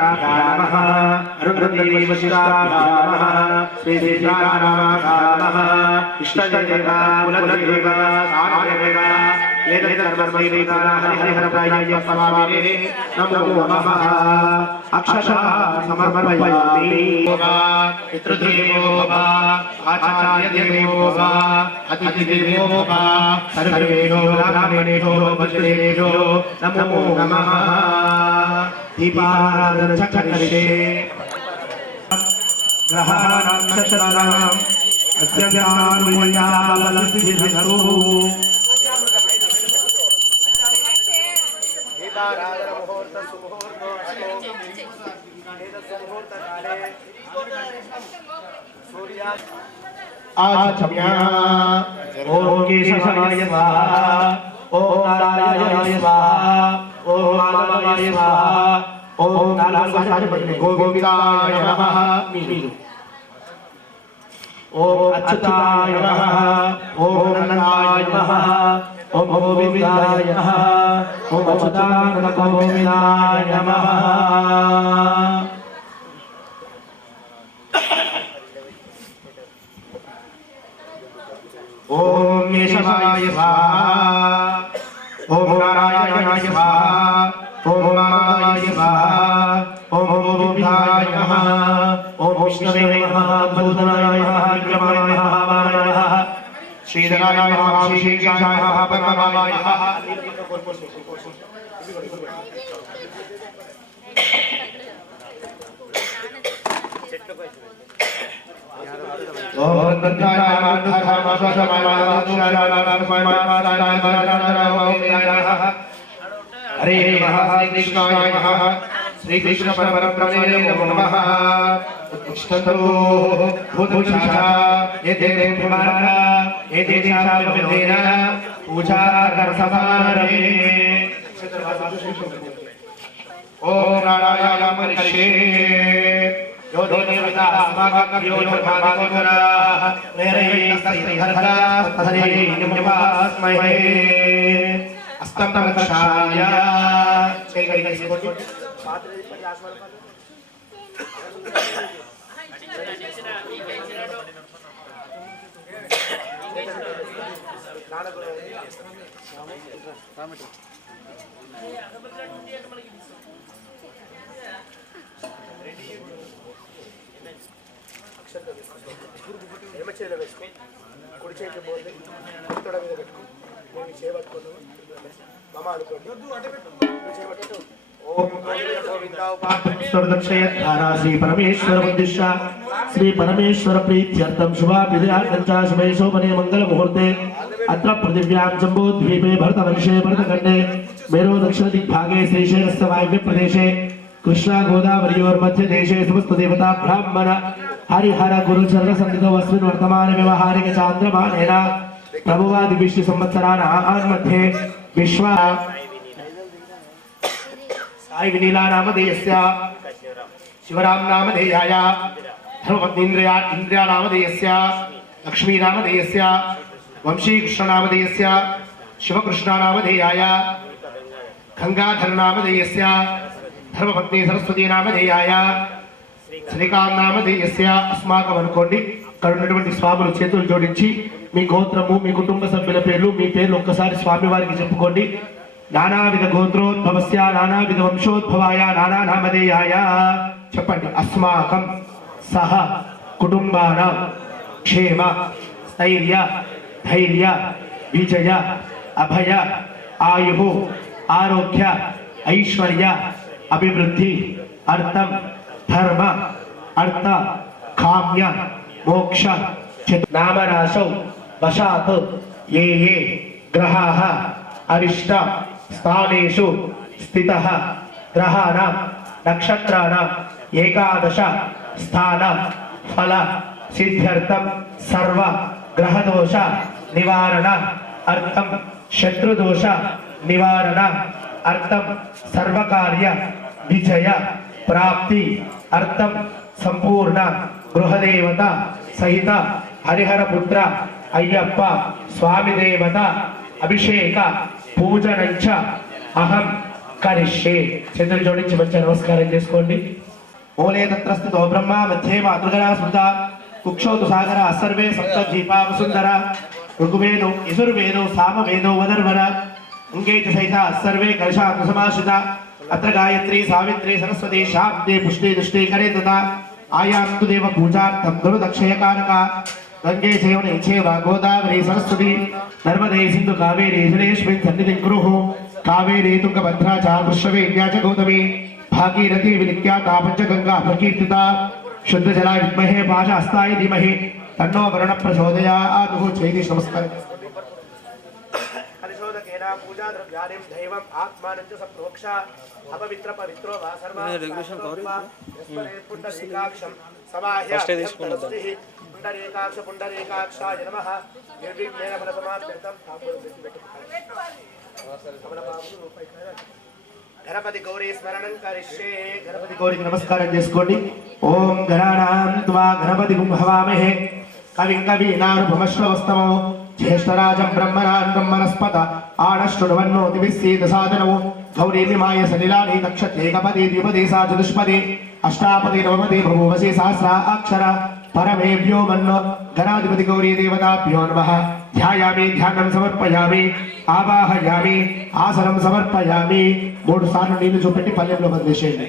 नमः अरुन्धतीवशिष्टाभ्यां नमः श्रीसीतारामाभ्यां नमः इष्टदेवता कुलदेवता सारदेवता एतत्सर्वैवेदा हरिहरप्रायाय स्वामिने नमो नमः अक्षशः समर्पयामि। पितृदेवो वा आचार्यदेवो वा अतिथिदेवो वा सर्वेषु ब्राह्मणेषु वैष्णवेषु नमो नमः। दीपाराधन चक्रे ग्रहाणां नक्षत्राणाम् अत्यन्तानुमयाबलसिद्धिर्भूः दीपाराधन मुहूर्त सुमुहूर्तो एतत्समुहूर्तकाले सूर्यास्त आचम्या ॐ केशवाय स्वाहा ॐ नारायणाय स्वाहा ॐ माधवाय स्वाहा ॐ गोविन्दाय नमः ॐ अच्युताय नमः ॐ नन्दाय नमः ॐ गोविन्दाय नमः ॐ अच्युतानन्द गोविन्दाय नमः। ॐ केशवाय स्वाहा ॐ नारायणाय स्वाहा ॐ माधवाय स्वाहा ॐ गोविन्दाय नमः ॐ विष्णवे नमः भूतनाय नमः विक्रमाय नमः वामनाय नमः श्रीधराय नमः श्रीकेशाय नमः पद्मनाभाय नमः। हरे महाकृष्णाय नमः श्री कृष्ण परब्रह्मणे नमो नमः। उत्तिष्ठतु भूतभूषा एते ब्रह्मणः एते शास्त्रवेदेन पूजा कर्तव्ये। ॐ नारायणाय नमः यो देवता अस्माकं यो भागवतः मेरे सहिहरः हरे नमः अस्तम रक्षाय కుడి చేతి బోర్డు తొడ మీద పెట్టుకో నేను చేయబట్టుకోను మామ అనుకోండి చేయబట్టు ఓం గోవిందా ఉపాసనక్షయధారా శ్రీ పరమేశ్వర ఉద్దిశ్య శ్రీ పరమేశ్వర ప్రీత్యర్థం శుభా విద్యార్థంచ శుభేశోభనే మంగళ ముహూర్తే అత్ర పృథివ్యాం జంబూద్వీపే భరతవర్షే భరతఖండే మేరో దక్షిణ దిగ్భాగే శ్రీశైలస్య వాయవ్య ప్రదేశే कृष्णा गोदावरीयोर मध्य देशे समस्त देवता ब्राह्मण हरिहर गुरुचरण सन्निधौ अस्मिन् वर्तमान व्यवहारिक चान्द्रमानेन प्रभुवादि विष्णु संवत्सराणां मध्ये विश्व साई विनीला नामधेयस्य शिवराम नामधेयाय धर्मपत्नीन्द्रिया इन्द्रिया नामधेयस्य लक्ष्मी नामधेयस्य वंशी कृष्ण नामधेयस्य शिवकृष्ण नामधेयाय गंगाधर नामधेयस्य धर्मपत्नी सरस्वती नामधेयाय శ్రీకాంత్ నామధేయస్య అస్మాకం అనుకోండి. ఇక్కడ ఉన్నటువంటి స్వాములు చేతులు జోడించి మీ గోత్రము మీ కుటుంబ సభ్యుల పేర్లు మీ పేర్లు ఒక్కసారి స్వామి వారికి చెప్పుకోండి. నానావిధ గోత్రోద్భవస్య నానావిధ వంశోద్భవాయ నానా నామధేయాయ చెప్పండి. అస్మాకం సహ కుటుంబానాం క్షేమ స్థైర్య ధైర్య విజయ అభయ ఆయు ఆరోగ్య ఐశ్వర్య अभिवृद्धि अर्थम धर्म अर्थ काम्य मोक्ष नामराशौ वशात् ये ये ग्रहाः अरिष्ट स्थानेषु स्थितः ग्रहाणां नक्षत्राणां एकादश स्थान फल सिद्ध्यर्थं सर्व ग्रहदोष निवारण अर्थं शत्रुदोष निवारण अर्थम सर्वकार्य विजय प्राप्ति अर्थम संपूर्ण गृहदेवता सहित हरिहर पुत्र अय्यप्प स्वामी देवता अभिषेक पूजनंच अहम కరిష్యే చేతులు జోడించి మంచి నమస్కారం చేసుకోండి. మూలే తత్రస్థితో బ్రహ్మ మధ్యే మాతృగణా స్మృత కుక్షోతు సాగర సర్వే సప్త జీపా వసుంధర ఋగ్వేదో యజుర్వేదో సామవేదో వదర్వన అంగే చ సహిత సర్వే కలశాంత సమాశ్రిత అత్ర గాయత్రీ సావిత్రి సరస్వతి శాబ్దే పుష్టే దుష్టే కరే తథా ఆయాంతు దేవ పూజార్థం గురు దక్షయకారక గంగే చైవనే చైవ గోదావరి సరస్వతి నర్మదే సింధు కావేరీ జలేష్మిన్ సన్నిధిం కురుః కావేరీ తుంగభద్రా చ కృష్ణవేణ్యా చ గౌతమి భాగీరథీ విఖ్యాతా పంచగంగా ప్రకీర్తిత శుద్ధజలా విద్మహే పాశహస్తాయ ధీమహి తన్నో వరుణ ప్రచోదయాత్. చైతి నమస్కారం. పూజా ద్రవ్యానిం దైవం ఆత్మానం చ సప్రోక్ష అపవిత్ర పవిత్రో వా సర్వ పుండరీకాక్షం సమాహ్య పుండరీకాక్ష పుండరీకాక్షాయ నమః నిర్విఘ్నేన ఫలసమాప్యర్థం గణపతి గౌరీ స్మరణం కరిష్యే. గణపతి గౌరికి నమస్కారం చేసుకోండి. ఓం గణానాం త్వా గణపతిం హవామహే కవిం కవీనానుపమశ్రవస్తమో జ్యేష్ఠరాజం బ్రహ్మణాన్ బ్రహ్మణస్పత ఆనశ్రుణవన్నోతిభిస్సీద సాధనో గౌరీమిమాయ సలిలాని నక్షత్రేకపది ద్విపది సా చతుష్పది అష్టాపది నవపది బభూవసి సహస్ర అక్షర పరమేభ్యో మన్నో గణాధిపతి గౌరీ దేవతాభ్యో నమః. ధ్యాయామి ధ్యానం సమర్పయామి ఆవాహయామి ఆసనం సమర్పయామి. 3 సార్లు నీళ్లు చూపెట్టి పల్లెంలో వదిలేసేయండి.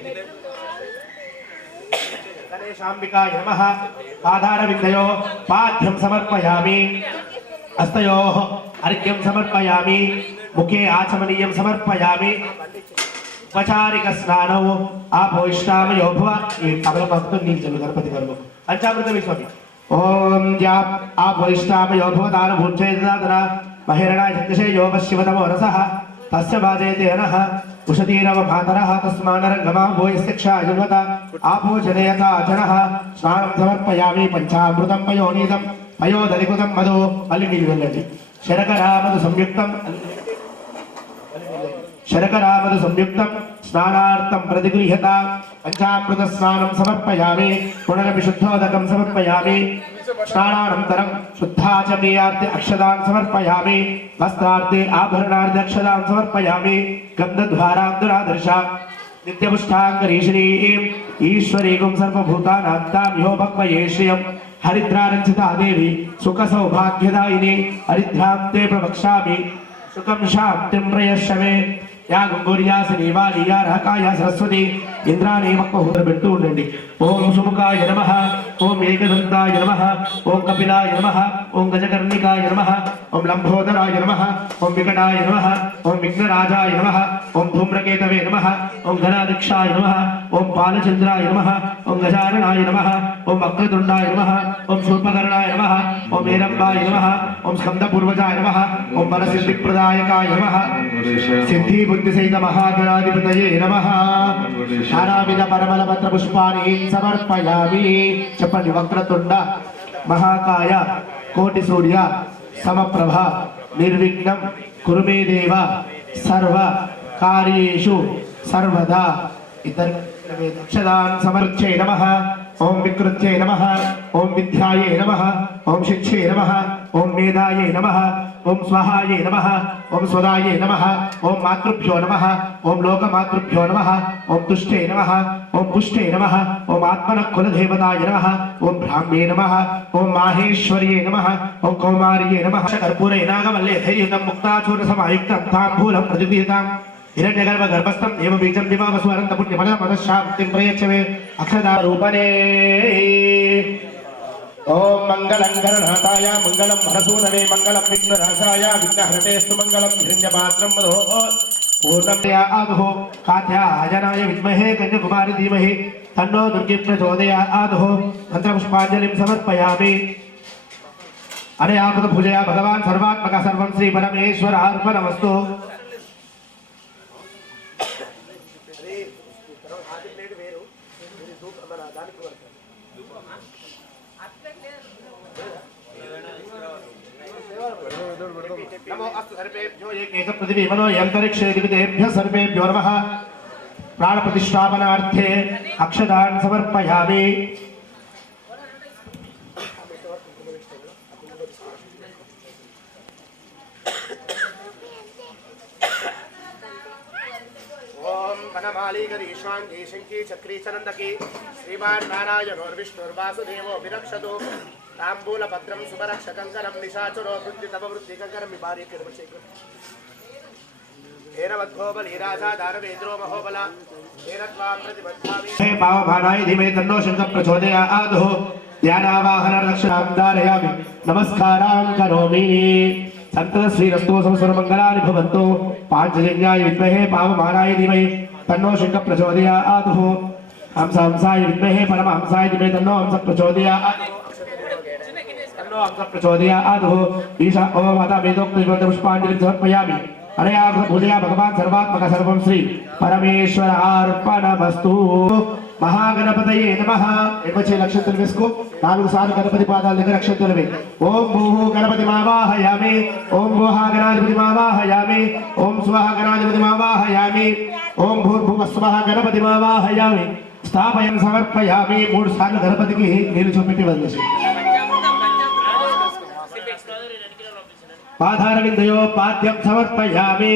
గణేశాంబికాయ నమః. పాదారవిందయో పాద్యం సమర్పయామి హస్తయోః అర్ఘ్యం సమర్పయామి ముఖే ఆచమనీయం సమర్పయామి. ఉపచారిక స్నానో ఆపోయిష్టామయో భవ. ఈ తమలపాకుతో నీళ్ళు చల్లు గణపతి గారు. పంచామృత విశ్వమి. ఓం జాప్ ఆపోయిష్టామయో భవతాన భూంచేదాదన మహిరణాయ చక్షేయో పశ్చిమతమో రసః తస్య బాజయతే అనః ఉషతీరవ భాతరః తస్మానరంగమా భూయస్యక్షాయుర్వత ఆపో జనయతా జనః. స్నానం సమర్పయామి పంచామృతం పయోనీతం పయోదలికృతం మధు. మళ్ళీ నీళ్ళు వెళ్ళండి. శరకరామధు సంయుక్తం శరకరామధు సంయుక్తం స్నానార్థం ప్రతిగృహ్యత. పంచామృత స్నానం సమర్పయామి పునరపి శుద్ధోదకం సమర్పయామి. స్నానానంతరం శుద్ధాచమనీయార్థే అక్షదాన్ సమర్పయామి. వస్త్రార్థే ఆభరణార్థే అక్షదాన్ సమర్పయామి. గంధద్వారాంధురాదర్శ నిత్యపుష్టాంగరీషిణీం ఈశ్వరీకం సర్వభూతానాం తాం యో భక్వయే శ్రియం హరిద్రారంచితా దేవి సుఖ సౌభాగ్యదాయిని హరిద్రాం తే ప్రవక్ష్యామి సుఖం శాంతిం ప్రయశ్యమే. యా గంగూర్యాసిని వాలియా రహకాయ సరస్వతి ఇంద్రాణి మక్కుహూర పెడుతూ ఉండండి. ఓం సుముఖాయ నమః. ఓం ఏకదంతాయ నమః. ఓం కపిలాయ నమః. ఓం గజకర్ణికాయ నమః. ఓం లంబోదరాయ నమః. ఓం వికటాయ నమః. ఓం విఘ్నరాజాయ నమః. ఓం ధూమ్రకేతవే నమః. ఓం గణాధ్యక్షాయ నమః. ఓం పాలచంద్రాయ నమః. ఓం గజాననాయ నమః. ఓం వక్రతుండాయ నమః. ఓం శూర్పకర్ణాయ నమః. ఓం వీరంబాయ నమః. ఓం స్కందపూర్వజాయ నమః. ఓం వరసిద్ధిప్రదాయకాయ నమః. సిద్ధి బుద్ధి సహిత మహాగణాధిపతయే నమః. నానావిధ పరమల పత్ర పుష్పాన్ని సమర్పయామి. చెప్పండి. వక్రతుండ మహాకాయ కోటి సూర్య సమప్రభ నిర్విఘ్నం కురు మే దేవ సర్వ కార్యేషు సర్వదా. ఇద్దరు అక్షదాన్ సమర్చే నమః. ఓం వికృత్యై నమః. ఓం విద్యాయే నమః. ఓం శిక్షే నమః. ఓం మేధాయే నమః. ఓం స్వహాయే నమః. ఓం స్వదాయే నమః. ఓం మాతృభ్యో నమః. ఓం లోకమాతృభ్యో నమః. ఓం తుష్టే నమః. ఓం పుష్టే నమః. ఓం ఆత్మనః కులదేవతాయ నమః. ఓం బ్రాహ్మే నమః. ఓం మాహేశ్వర్యే నమః. ఓం కౌమార్యే నమః. కర్పూరే నాగమల్లే ధైర్యుతం ముక్తాచూర్ణ సమాయుక్తం తాంబూలం ప్రతిదీయతాం హిరణ్యగర్భ గర్భస్థం దేవ బీజం దివావస్వరంత పుణ్యఫల పదశాంతిం ప్రయచ్చమే అక్షదా రూపనే. ఓం మంగళం గణనాథాయ మంగళం హరసూనవే మంగళం విఘ్ననాశాయ విఘ్నహరతేస్తు మంగళం హిరణ్యపాత్రం మధో పూర్ణమయా ఆదుః కాత్యాయనాయ విద్మహే కన్యకుమారి ధీమహి తన్నో దుర్గి ప్రచోదయాత్. మంత్రపుష్పాంజలిం సమర్పయామి. అనయాకృత పూజయా భగవాన్ సర్వాత్మక సర్వం శ్రీ పరమేశ్వరార్పణమస్తు. नमो अस्तु सर्वेभ्यो एकेश पृथिवीमनो यन्तरिक्षे दिवितेभ्यः सर्वेभ्यो नमः. प्राणप्रतिष्ठापनार्थे अक्षदान् समर्पयामि. कुष्मांगी शंकी चक्री चनंदकी श्रीमान नारायणोर्विष्णुर्वासुदेवो विरक्षतु तांबूलपत्रं सुभरक्षकंकरं निशाचरो वृद्धितमवृद्धिकंकरं विभार्य किरमचेक एरवद्भोबलीराजा दानवेन्द्रो महोबला एरत्वां प्रतिबद्धामि हे पावभानाय धीमहि तन्नो शंकर प्रचोदयात् ध्यानावाहन रक्षां धारयामि नमस्कारां करोमि संतत श्रीरस्तु सर्वमंगलानि भवन्तु पांचजन्याय विद्महे पावभानाय धीमहि तन्नो शंकर प्रचोदयात् हंसाय विद्महे परमहंसाय धीमहि तन्नो हंस प्रचोदयात् तन्नो हंस प्रचोदयात् ईशा ओम माता वेदोक्त पुष्पांजलि समर्पयामि अनया पूजया भगवान सर्वात्मक सर्वं श्री परमेश्वर अर्पणमस्तु महागणपतये नमः 26 अक्षंतुలు వేసుకో 4 సార్లు గణపతి పాదాల దగ్గర అక్షంతలు వే ఓం భూః గణపతి మావాహయామి ఓం భూః గణాధిపతి మావాహయామి ఓం స్వః గణాధిపతి మావాహయామి ఓం భూర్భువః స్వః గణపతి మావాహయామి స్థాపయం సమర్పయామి 3 సార్లు గణపతికి నీళ్లు చూపెట్టి వదిలేసి पाधारविंदयो पाद्यं समर्पयामि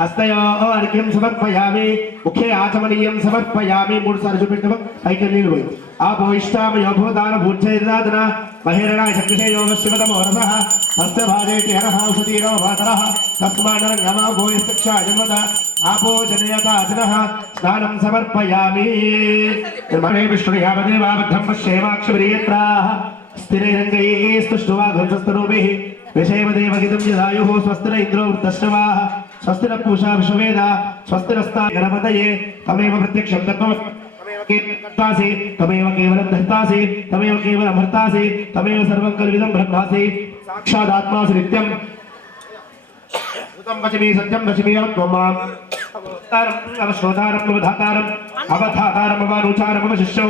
हस्तयो अर्घ्यं समर्पयामि मुखे आचमनीयं समर्पयामि 3 सार्లు చూపెట్టవ పైకి నీళ్లు పోయి ఆపో ఇష్టామయో భూదాన భూచైదాదన మహిరణాయ శక్తిశేయో శివతమోరసః హస్త భాజేతి హరః ఔషధీరో భాతరః తస్మాన్ నమః భూయస్తక్షా జన్మద ఆపో జనయత అజనః స్నానం సమర్పయామి మరే విష్ణుయావదేవాబద్ధం పశ్యేమాక్షవిరేత్రాః స్థిరైరంగై స్తుష్టువా ధ్వంసస్తనూభిః विषयदेवगिदं यदायुः स्वस्तिर इन्द्रो वृद्धश्रवाः स्वस्तिर पूषा विश्ववेदा स्वस्तिरस्ता गणपतये तमेव प्रत्यक्षं तत्त्वमसि तमेव केवलं धर्तासि तमेव केवलं भर्तासि तमेव सर्वं कल्विदं ब्रह्मासि साक्षादात्मासि नित्यं सुतं वचमि सत्यं वचमि त्वमाम् अवश्रोतारं अवधातारम् अवधातारम् अवानुचारम् अवशिष्यौ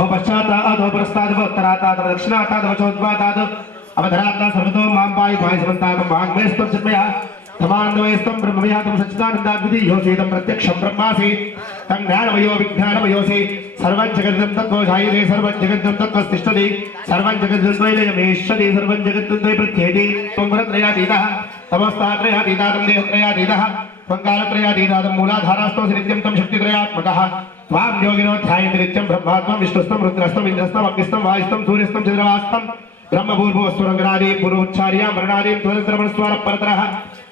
अवपश्चातात् अवपुरस्तात् अवोत्तरात् अवदक्षिणात् अवचोद्वातात् अवधरात्ता सर्वतो मां पाहि पाहि समन्तानं वाङ्मयस्त्वं चिन्मयः तमानन्दमयस्त्वं ब्रह्ममयातं सच्चिदानन्दाद्वितीय योऽसीदं प्रत्यक्षं ब्रह्मासि तं ज्ञानमयो विज्ञानमयोऽसि सर्वं जगद्दं तत्त्वजायते सर्वं जगद्दं तत्त्वस्तिष्ठति सर्वं जगद्दं द्वैलयमेष्यति सर्वं जगद्दं द्वै प्रत्येति त्वं गुणत्रयातीतः तमस्तात्रयातीतातं देहत्रयातीतः त्वं कालत्रयातीतातं मूलाधारास्तोऽसि नित्यं तं शक्तित्रयात्मकः त्वां योगिनो ध्यायन्ति नित्यं ब्रह्मात्मं विष्णुस्तं रुद्रस्तं इन्द्रस्तं अग्निस्तं वायुस्तं सूर्यस्तं चन्द्रमास्तं ब्रह्मभूर्भुवस्वरंगनादि पूर्वोच्चार्या वर्णादि त्वरस्वर परतरः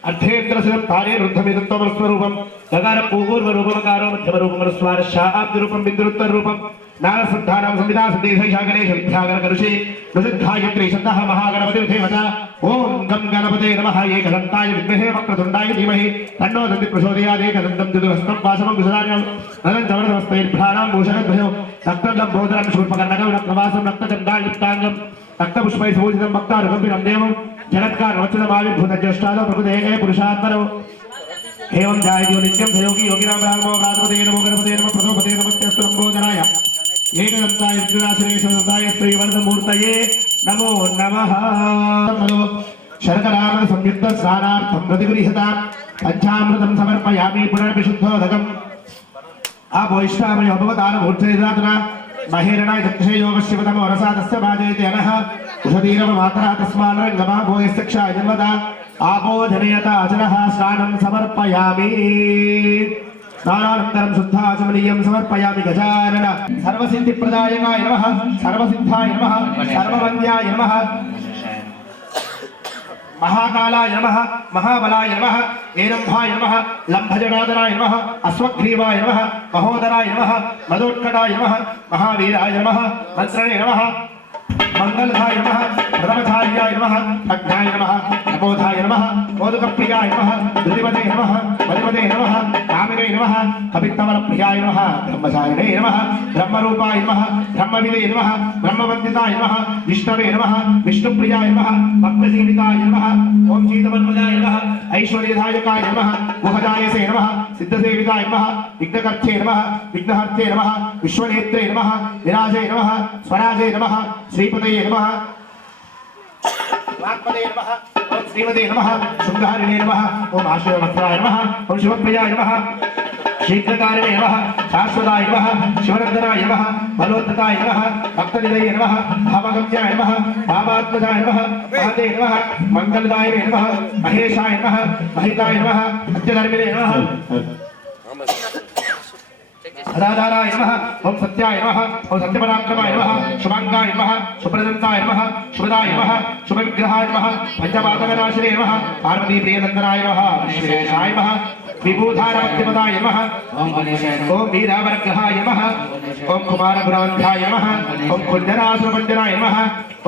अर्थेन्द्रसिदं तारे रुद्धमिदं तमस्वरूपं गगार पूर्वरूपमकारो मध्यमरूपमनुस्वार शाब्दरूपं बिन्दुरुत्तररूपं नारसन्धानं संविदा सन्देशैषा गणेश विद्यागर करुषे प्रसिद्धायत्री शब्दः महागणपति देवता ओम गं गणपते नमः एकदन्ताय विद्महे वक्रतुण्डाय धीमहि तन्नो दन्ति प्रचोदयात् एकदन्तं द्विहस्तं वासवं विसदान्यं नदन्तवरदमस्तैर्भ्राणां भूषणद्वयो रक्तलम्बोदरं शूर्पकर्णकं रक्तवासं रक्तचण्डायुक्ताङ्गं रक्तपुष्पै सूजितं भक्तारगम्भीरं देवं जगत्कारवचनमाविर्भूतज्येष्ठादो प्रभुदेः पुरुषात्मनो एवं ध्यायति नित्यं योगी योगिनां ब्राह्मणो प्रातपते नमो गणपते नमः प्रसोपते नमस्तेऽस्तु लम्बोदराय एकदन्ताय विघ्नाशिने शिवदन्ताय श्रीवर्धमूर्तये नमो नमः शर्करामृत संयुक्त स्नानार्थं प्रतिगृह्यतां पञ्चामृतं समर्पयामि पुनर्विशुद्धोदकम् आपोष्टामयो भवतां मूर्धेदातना महेरणाय चक्षुषयो शिवतमो रसादस्य भाजयति अनः उषधीरव मातरः तस्मान् रङ्गमा भूयस्तक्षा जन्मदा आपो जनयत अजनः स्नानं समर्पयामि स्नानानन्तरं शुद्धाचमनीयं समर्पयामि गजानन सर्वसिद्धिप्रदायकाय नमः सर्वसिद्धाय नमः सर्ववन्द्याय नमः महाकालाय नमः महाबलाय नमः एरंभाय नमः लंभजनादराय नमः अश्वग्रीवाय नमः महोदराय नमः मदोत्कटाय नमः महावीराय नमः मंत्रणे नमः मंगलधाय नमः प्रथमचार्याय नमः अज्ञाय नमः नमोधाय नमः मोदकप्रियाय नमः धृतिपदे नमः मदिपदे नमः कामिने नमः कपित्तवरप्रियाय नमः ब्रह्मचारिणे नमः ब्रह्मरूपाय नमः ब्रह्मविदे नमः ब्रह्मवन्दिताय नमः विष्णवे नमः विष्णुप्रियाय नमः भक्तजीविताय नमः ओम चीतवन्मदाय नमः ऐश्वर्यदायकाय नमः गुहजायसे नमः सिद्धसेविताय नमः विघ्नकर्थे नमः विघ्नहर्थे नमः विश्वनेत्रे नमः विराजे नमः स्वराजे नमः श्रीपतये नमः वाक्पदये नमः ओम श्रीमते नमः शुंगारिणे नमः ओम आश्रयवक्त्राय नमः ओम शिवप्रियाय नमः शीघ्रकारिणे नमः शाश्वताय नमः शिवनन्दनाय नमः बलोत्तताय नमः भक्तनिधये नमः भावगम्याय नमः भावात्मजाय नमः महते नमः मंगलदायिने नमः महेशाय नमः महिताय नमः अत्यधर्मिणे नमः सदाधाराय नमः ओम सत्याय नमः ओम सत्यपराक्रमाय नमः शुभांगाय नमः सुप्रदंताय नमः शुभदाय नमः शुभविग्रहाय नमः पंचपातकनाशिने नमः पार्वती प्रियनंदनाय नमः विश्वेशाय नमः विभूधारपत्यपदाय नमः ओम वीरावरग्रहाय नमः ओम कुमारगुणवन्धाय नमः ओम कुञ्जरासुरभञ्जनाय नमः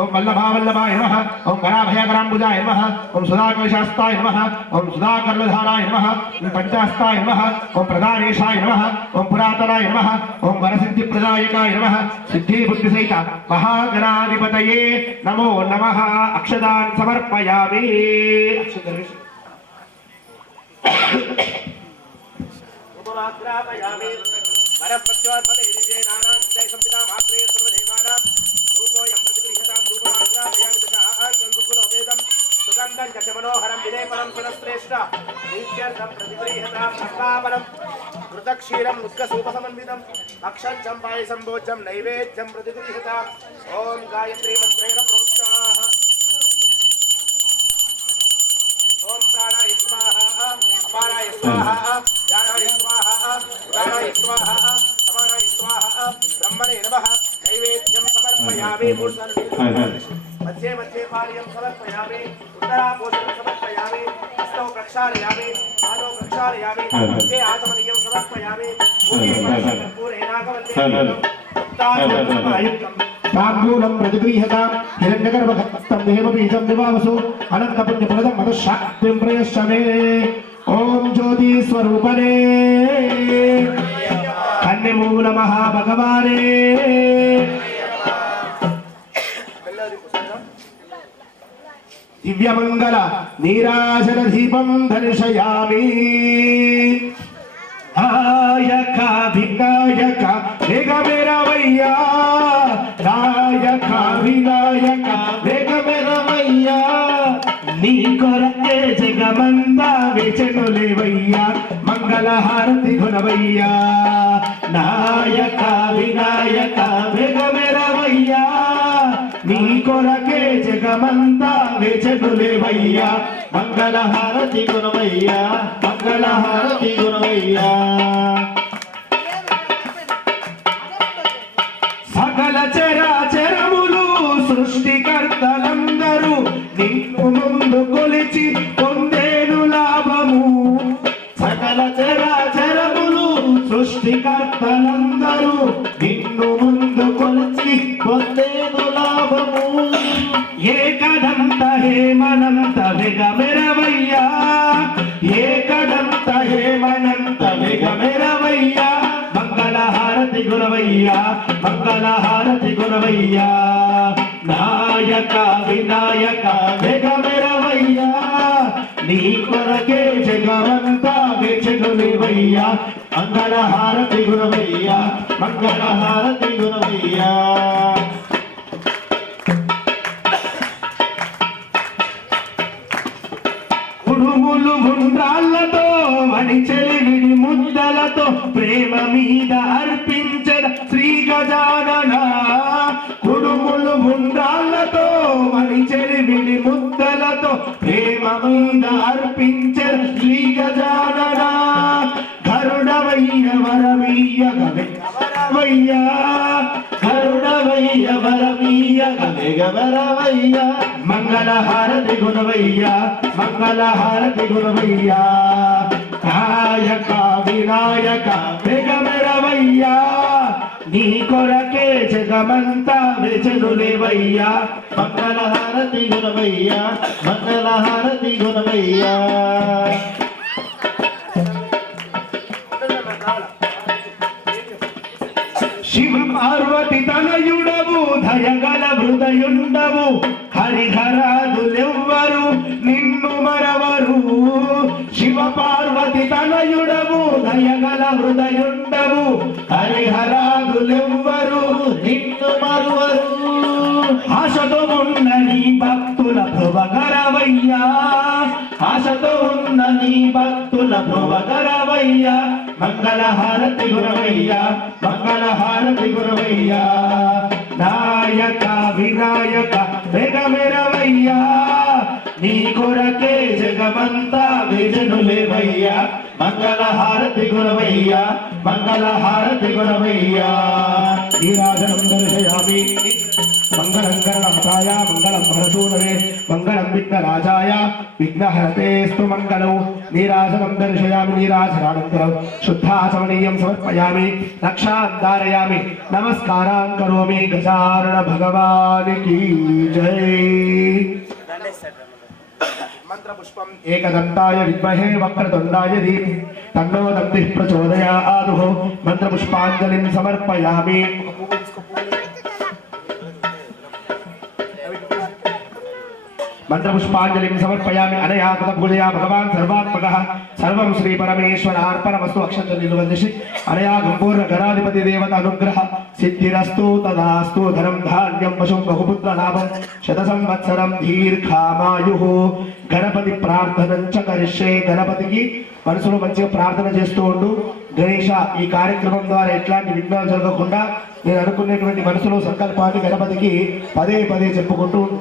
ओम वल्लभावल्लभाय नमः ओम कराभयकराम्बुजाय नमः ओम सुधाकलशास्ताय नमः ओम सुधाकर्णधाराय नमः ओम पंचास्ताय नमः ओम प्रदानेशाय नमः ओम पुरातनाय नमः ओम वरसिद्धिप्रदायकाय नमः सिद्धिबुद्धिसहित महागणाधिपतये नमो नमः। अक्षदान् समर्पयामि। उपमाग्रापयामि वरप्रत्योत्पदे दिव्ये नानाविधे संविदा मात्रे सर्वदेवानां रूपोऽयं प्रतिगृह्यतां रूपमाग्रापयामि दशां गङ्गुकुलोपेदं सुगन्धं च मनोहरं विदेपनं सुरश्रेष्ठ नीत्यर्थं प्रतिगृह्यतां रत्नापलं घृतक्षीरं मुद्गसूपसमन्वितं भक्षं चम्पायसं भोज्यं नैवेद्यं प्रतिगृह्यताम् ॐ गायत्री मन्त्रेण प्रोक्षाः ओम प्राणाय स्वाहा अपाराय स्वाहा ज्ञानाय स्वाहा उदानाय स्वाहा समानाय स्वाहा ब्रह्मणे नमः। नैवेद्यं समर्पयामि। मध्ये मध्ये पार्यं समर्पयामि। उत्तराभोजनं समर्पयामि। हस्तौ प्रक्षालयामि पादौ प्रक्षालयामि मध्ये आचमनीयं समर्पयामि। ताम्बूलं प्रतिगृह्यतां हिरण्यगर्भस्थं देवबीजं विवावसु अनन्तपुण्यफलदं मदशाक्तिं प्रयश्च मे। ॐ ज्योतिस्वरूपने कन्यमूल महाभगवाने दिव्यमंगल नीराजन दीपं दर्शयामि। नायक विनायक वेगमेरवैया नायक विनायक वेगमेरवैया नी कोरके जगमंता वेचनुलेवैया मंगल हारति गुणवैया नायक विनायक वेगमेरवैया नी कोरके जगमंता वेचनुलेवैया मंगल हारति गुणवैया मंगल हारति गुणवैया। सकल चराचरमुలు సృష్టికర్తలందరూ నిన్ను ముందు కొలిచి పొందేను లాభము। సకల చరాచరములు సృష్టికర్తలందరూ నిన్ను ముందు కొలిచి పొందేను లాభము। ఏకదంత హేమనంత వెగమెరవయ్యా ఏకదంత హేమనంత వెగమెరవయ్యా మంగళ హారతి గుణవయ్యా మంగళ హారతి గుణవయ్యా। నాయక వినాయక వెగమెరవయ్యా నీ కొరకే జగమంతా వేచెనులేవయ్యా మంగళ హారతి గుణవయ్యా మంగళ హారతి గుణవయ్యా। ఉడుములు ఉండ్రాళ్ళతో మణిచెలివిడి ముద్దలతో ప్రేమ మీద అర్పించద శ్రీ గజానన। కుడుములు ఉండ్రాళ్ళతో మణిచెలివిడి ముద్దలతో ప్రేమ మీద అర్పించద శ్రీ గజానన। గరుడవయ్య వరమీయ గవరవయ్యా గరుడవయ్య వరమీయ గవరవయ్యా మంగళ హారతి గుణవయ్యా మంగళ హారతి గుణవయ్యా। నాయక వినాయక వెగమెరవయ్యా నీ కొరకే జగమంతా వెచెనులేవయ్యా మంగళ హారతి గుణవయ్యా మంగళ హారతి గుణవయ్యా। శివ పార్వతి తనయుడవు దయగల హృదయుండవు హరిహరాదులెవ్వరు నిన్ను మరవరు। శివ పార్వతి తనయుడవు దయగల హృదయుండవు హరిహరాదులెవ్వరు నిన్ను మరవరు। ఆశతో ఉన్న నీ భక్తుల భృవగరవయ్యా ఆశతో ఉన్న నీ భక్తుల భృవగరవయ్యా మంగళ హారతి గుణవయ్యా మంగళ హారతి గుణవయ్యా। నాయక వినాయక వెగమెరవయ్యా నీ కొరకే జగమంతా వెచెనులేవయ్యా మంగళ మంగళహారతి గురవయ్యా మంగళహారతి గురవయ్యా నీరాజనం దర్శయామి మంగళం కరణాయ మంగళం భరసూనవే మంగళం విఘ్నరాజాయ విఘ్నహరతేస్తు మంగళం నీరాజనం దర్శయామి నీరాజనానంతరం శుద్ధాచమనీయం సమర్పయామి రక్షాం ధారయామి నమస్కారం కరోమి గజానన భగవానికి జై మంత్రపుష్పం ఏకదంతాయ విద్మహే వక్రతుండాయ ధీమహి తన్నో దంతిః ప్రచోదయాత్ మంత్రపుష్పాంజలిం సమర్పయామి మంత్రపుష్పాంజలిం సమర్పయామి అనయా కృతభుజయా భగవాన్ సర్వాత్మకః సర్వం శ్రీ పరమేశ్వరార్పణమస్తు అక్షంతలు వందిషి అనయా గంపూర్ణ గణాధిపతి దేవత అనుగ్రహ సిద్ధిరస్తు తదాస్తు ధనం ధాన్యం పశుం బహుపుత్ర లాభం శత సంవత్సరం దీర్ఘామాయు గణపతి ప్రార్థనం చ కరిష్యే గణపతికి మనసులో మంచిగా ప్రార్థన చేస్తూ ఉండు గణేష ఈ కార్యక్రమం ద్వారా ఎట్లాంటి విఘ్నాలు జరగకుండా నేను అనుకునేటువంటి మనసులో సంకల్పాన్ని గణపతికి పదే పదే చెప్పుకుంటూ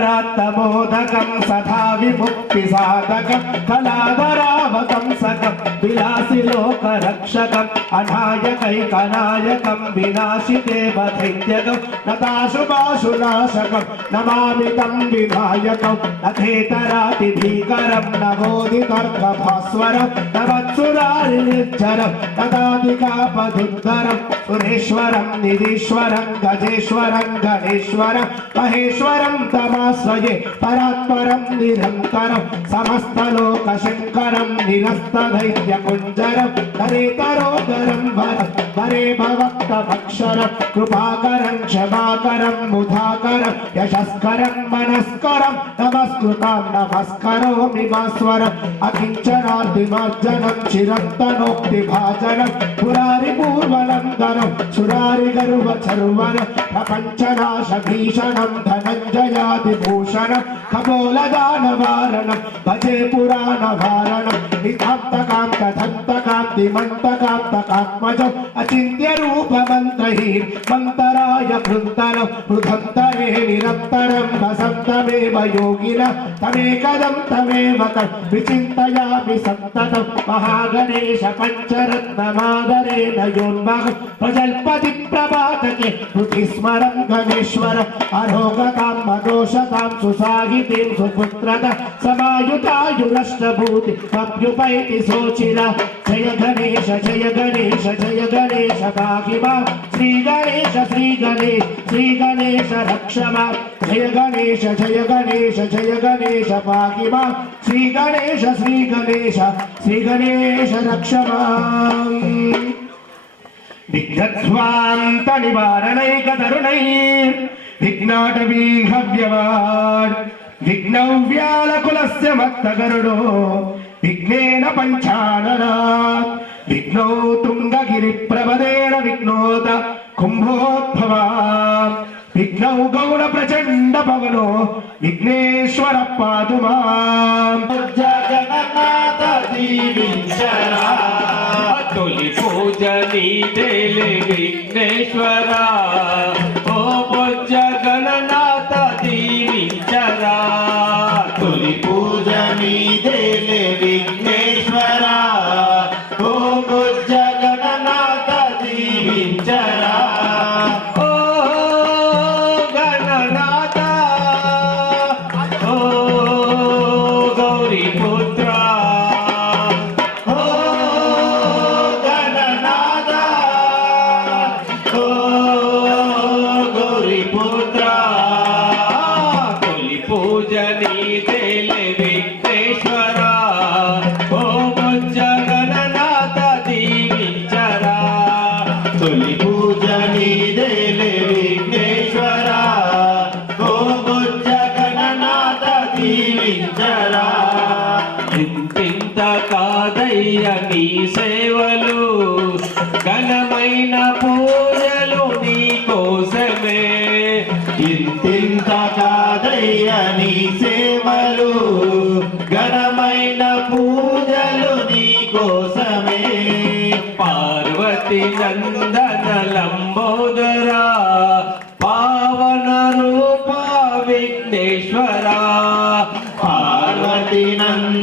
ముధాకరాత్తమోదకం సదా విముక్తి సాధకం కళాధరావకం సకం విలాసి లోక రక్షకం అనాయకైకనాయకం వినాశిదేవ దైత్యకం నతాశుభాశునాశకం నమామితం వినాయకం నథేతరాతి భీకరం నవోదితర్భాస్వరం నవత్సురారి నిర్జరం నదాదికాపదుద్దరం సురేశ్వరం నిధీశ్వరం గజేశ్వరం గణేశ్వరం మహేశ్వరం తమాశ్రయే పరాత్పరం నిరంతరం సమస్తలోక శంకరం నిరస్తధైర్య కుంజరం హరేతరోదరం వరం వరే భవక్తమక్షరం కృపాకరం క్షమాకరం ముధాకరం యశస్కరం మనస్కరం నమస్కృతం నమస్కరోమి భాస్వరం అకించనార్దిమార్జనం చిరంతనోక్తి భాజనం పురారి పూర్వనందనం సురారి గర్వ చర్వనం ప్రపంచనాశ భీషణం ధనంజయాదిభూషణం ఖగోళదానవారణం భజే పురాణవారణం నితాంతకాంతదంతకాంతిమంతకాంతకాత్మజం అచింత్య రూపమంత్రహీన్ మంతరాయ కృంతనం హృదంతరే నిరంతరం వసంతమేవ యోగిన తమేకదం తమేవ తం విచింతయామి సంతతం మహాగణేశ పంచరత్నమాదరేణ యోన్మహం ప్రజల్పతి ప్రభాతకే హృతిస్మరం గణేశ్వరం అరోగతాం మదోషతాం సుసాహితీం సుపుత్రత సమాయుతాయురష్టభూతి అభ్యుపైతి శోచిర జయ గణేశ జయ గణేశ జయ గణేశ పాహిమా శ్రీ గణేశ శ్రీ గణేశ శ్రీ గణేశ రక్షమా జయ గణేశ జయ గణేశ జయ గణేశ పాహిమా శ్రీ గణేశ శ్రీ గణేశ శ్రీ గణేశ రక్షమా విఘ్నధ్వాంత నివారణైక తరుణై విఘ్నాటవీ హవ్యవాడ్ విఘ్నవ్యాలకులస్య మత్తగరుడో విఘ్నేన పంచాననా విఘ్నో తుంగగిరి ప్రవదేన విఘ్నోత కుంభోద్భవా విఘ్నౌ గౌడ ప్రచండ పవనో విఘ్నేశ్వర పాదు మాం జగన్నాథ దీవించరా తొలి పూజ నీదేలే విఘ్నేశ్వరా ఓ జగన్నాథ దీవించరా తొలి పూజ నీదేలే విఘ్నేశ్వరా ఓ జగన్నాథ దీవించరా నీ సేవలు ఘనమైన పూజలు నీ కోసమే ఇంతింత కాదయ్య నీ సేవలు ఘనమైన పూజలు నీ కోసమే పార్వతి నందన లంబోదరా పావన రూప విఘ్నేశ్వరా పార్వతి నందన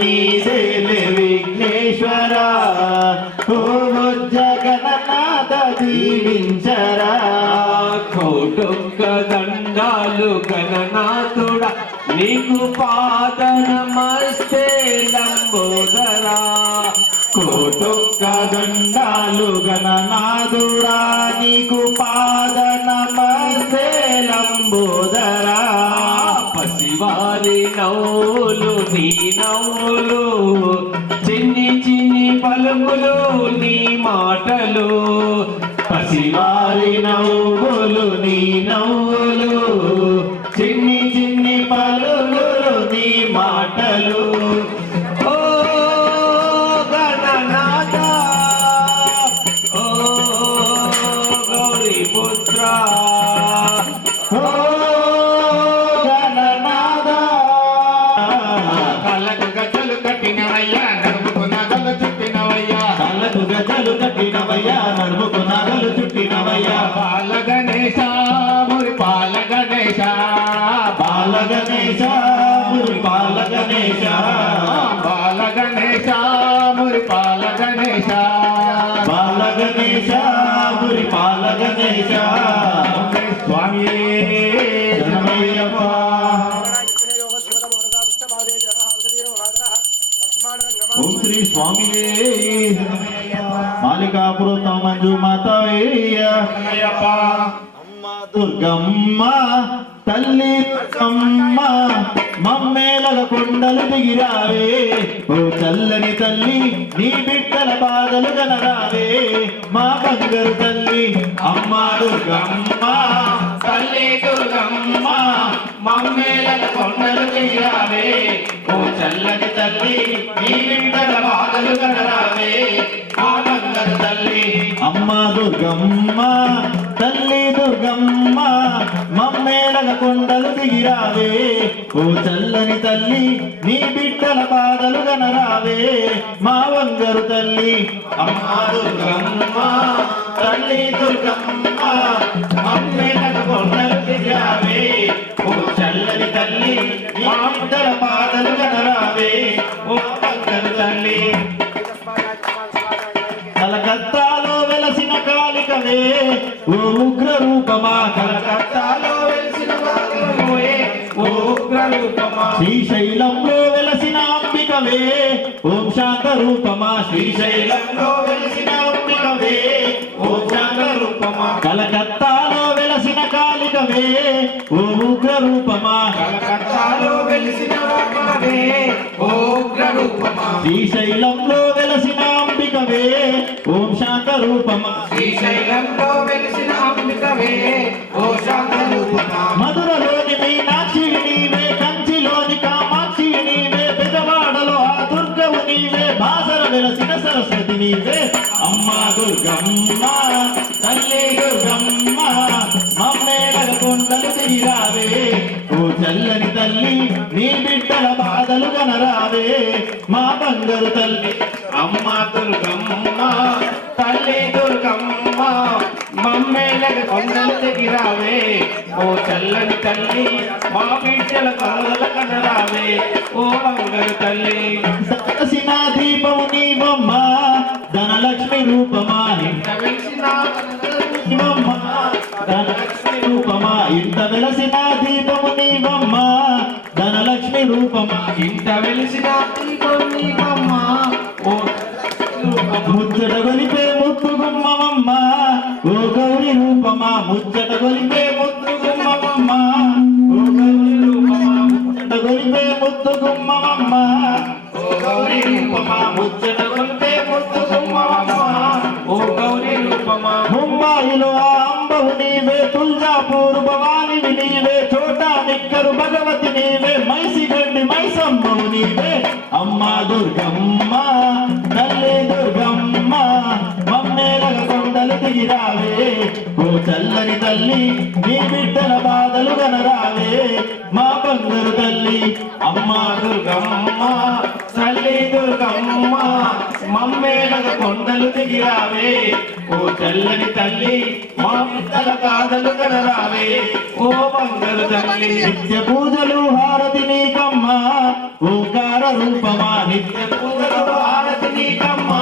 నీదేలే విఘ్నేశ్వర ఓ జగన్నాథ దీవించరా కోటొక్క దండాలు గణనాథుడా నీకు పాద నమస్తే లంబోదరా కోటొక్క దండాలు గణనాథుడా నీకు పాద నమస్తే లంబోదరా పసివారి నవ్వులు నీ నవ్వులు చిన్ని చిన్ని పలుకులు నీ మాటలు పసివారి నవ్వులు నీ నవ్వులు చిన్ని చిన్ని పలుకులు నీ మాటలు ఓ గణనాథ ఓ గౌరీ పుత్ర ఓ గణనాథ కళ్ళకు గజ్జలు కట్టినవయ్యా నడుముకు నగలు చుట్టినవయ్యా కళ్ళకు గజలు కట్టినవయ్యా నడుముకు నగలు చుట్టినవయ్యా బాల గణేశ మురి పాల గణేశ బాల గణేశ మురి పాల గణేశ బాల గణేశ మురి పాల గణేశ బాల గణేశ మురి పాల గణేశ స్వామి శరణమయ్యప్ప ఓం శ్రీ స్వామి మాలికాపురం మంజు మాతయ్య అమ్మ దుర్గమ్మ తల్లి దుర్గమ్మ మమ్మేలగ కొండలు దిగిరావే ఓ చల్లని తల్లి నీ బిడ్డల బాధలు గనరావే మా బంగారు తల్లి అమ్మ దుర్గమ్మ తల్లి దుర్గమ్మ మమ్మేలకు కొండలు తీరావే ఓ చల్లని తల్లి నీ బిడ్డల బాధలు కనరావే ఆ బంగారు తల్లి అమ్మ దుర్గమ్మ తల్లి దుర్గమ్మ మమ్మేలగ కొండలు దిగిరావే ఓ చల్లని తల్లి నీ బిడ్డల బాధలు గనరావే మా వంగరు తల్లి అమ్మ దుర్గమ్మ తల్లి దుర్గమ్మ మమ్మేలగ కొండలు దిగిరావే ఓ చల్లని తల్లి మా బిడ్డల బాధలు గనరావే ఓ వంగరు తల్లి కలకత్తాలో వెలసిన కాళికవే ఓ ఉగ్ర రూపమా కలకత్తాలో వెలసిన కాళికవే ఓ ఉగ్ర రూపమా శ్రీశైలంలో వెలసిన అంబికవే ఓం శాంత రూపమా శ్రీశైలంలో వెలసిన అంబికవే ఓం శాంత రూపమా కలకత్తాలో వెలసిన కాళికవే ఓ ఉగ్ర రూపమా కలకత్తాలో వెలిసిన రూపమే ఓ ఉగ్ర రూపమా శ్రీశైలంలో వెలసిన అంబికవే ఓం శాంత రూపమా శ్రీశైలంలో వెలిసిన అంబికవే ఓ శాంత రూపమా మధురలోని మీనాక్షి నీవే కంచిలోని కామాక్షి నీవే పెదవాడలో ఆ దుర్గవు నీవే బాసర వెలసిన సరస్వతి నీవే అమ్మా దుర్గమ్మ తల్లి దుర్గమ్మ మమ్మేలగ కొండలు దిగిరావే ఓ చల్లని తల్లి నీ బిడ్డల బాధలు గనరావే మా బంగారు తల్లి అమ్మ దుర్గమ్మ తల్లి దుర్గమ్మ మమ్మేలగ కొండలు దిగిరావే ఓ చల్లని తల్లి మా బిడ్డల కళ్ళ కనరావే ఓ బంగారు తల్లి సరసిన దీపము నీవమ్మ ధనలక్ష్మి రూపమా వెలిసిన నీవమ్మ ధనలక్ష్మి రూపమా ఇంత వెలసిన దీపము నీవమ్మ ధనలక్ష్మి రూపమా ఇంత వెలిసిన దీపం నీకమ్మ ఓ ముచ్చట గొలిపే ముత్తు గుమ్మమ్మ ఓ గౌరి రూపమా ముచ్చట గొలిపే ముత్తు గుమ్మమ్మ ఓ గౌరి రూపమా ముచ్చట గొలిపే ముత్తు గుమ్మమ్మ ఓ గౌరీ రూపమా ముచ్చట గొలిపే ముత్తు గుమ్మమ్మ ఓ గౌరీ రూపమా ముంబాయిలో ఆ అంబవు నీవే తుల్జాపూర్ భవానివి నీవే చోటా నిక్కరు భగవతి నీవే మైసి గండి మైసమ్మవు నీవే అమ్మా దుర్గమ్మ తల్లి దుర్గమ్మ మమ్మేలగ కొండలు దిగిరావే ఓ చల్లని తల్లి నీ బిడ్డల బాధలు గనరావే మా బంగారు తల్లి అమ్మా దుర్గమ్మ తల్లి దుర్గమ్మ మమ్మేలగ కొండలు దిగిరావే ఓ చల్లని తల్లి మా బిడ్డల బాధలు కనరావే ఓ బంగారు తల్లి నిత్య పూజలు హారతి నీకమ్మ ఓంకార రూపమా నిత్యం పూజలు హారతి నీకమ్మా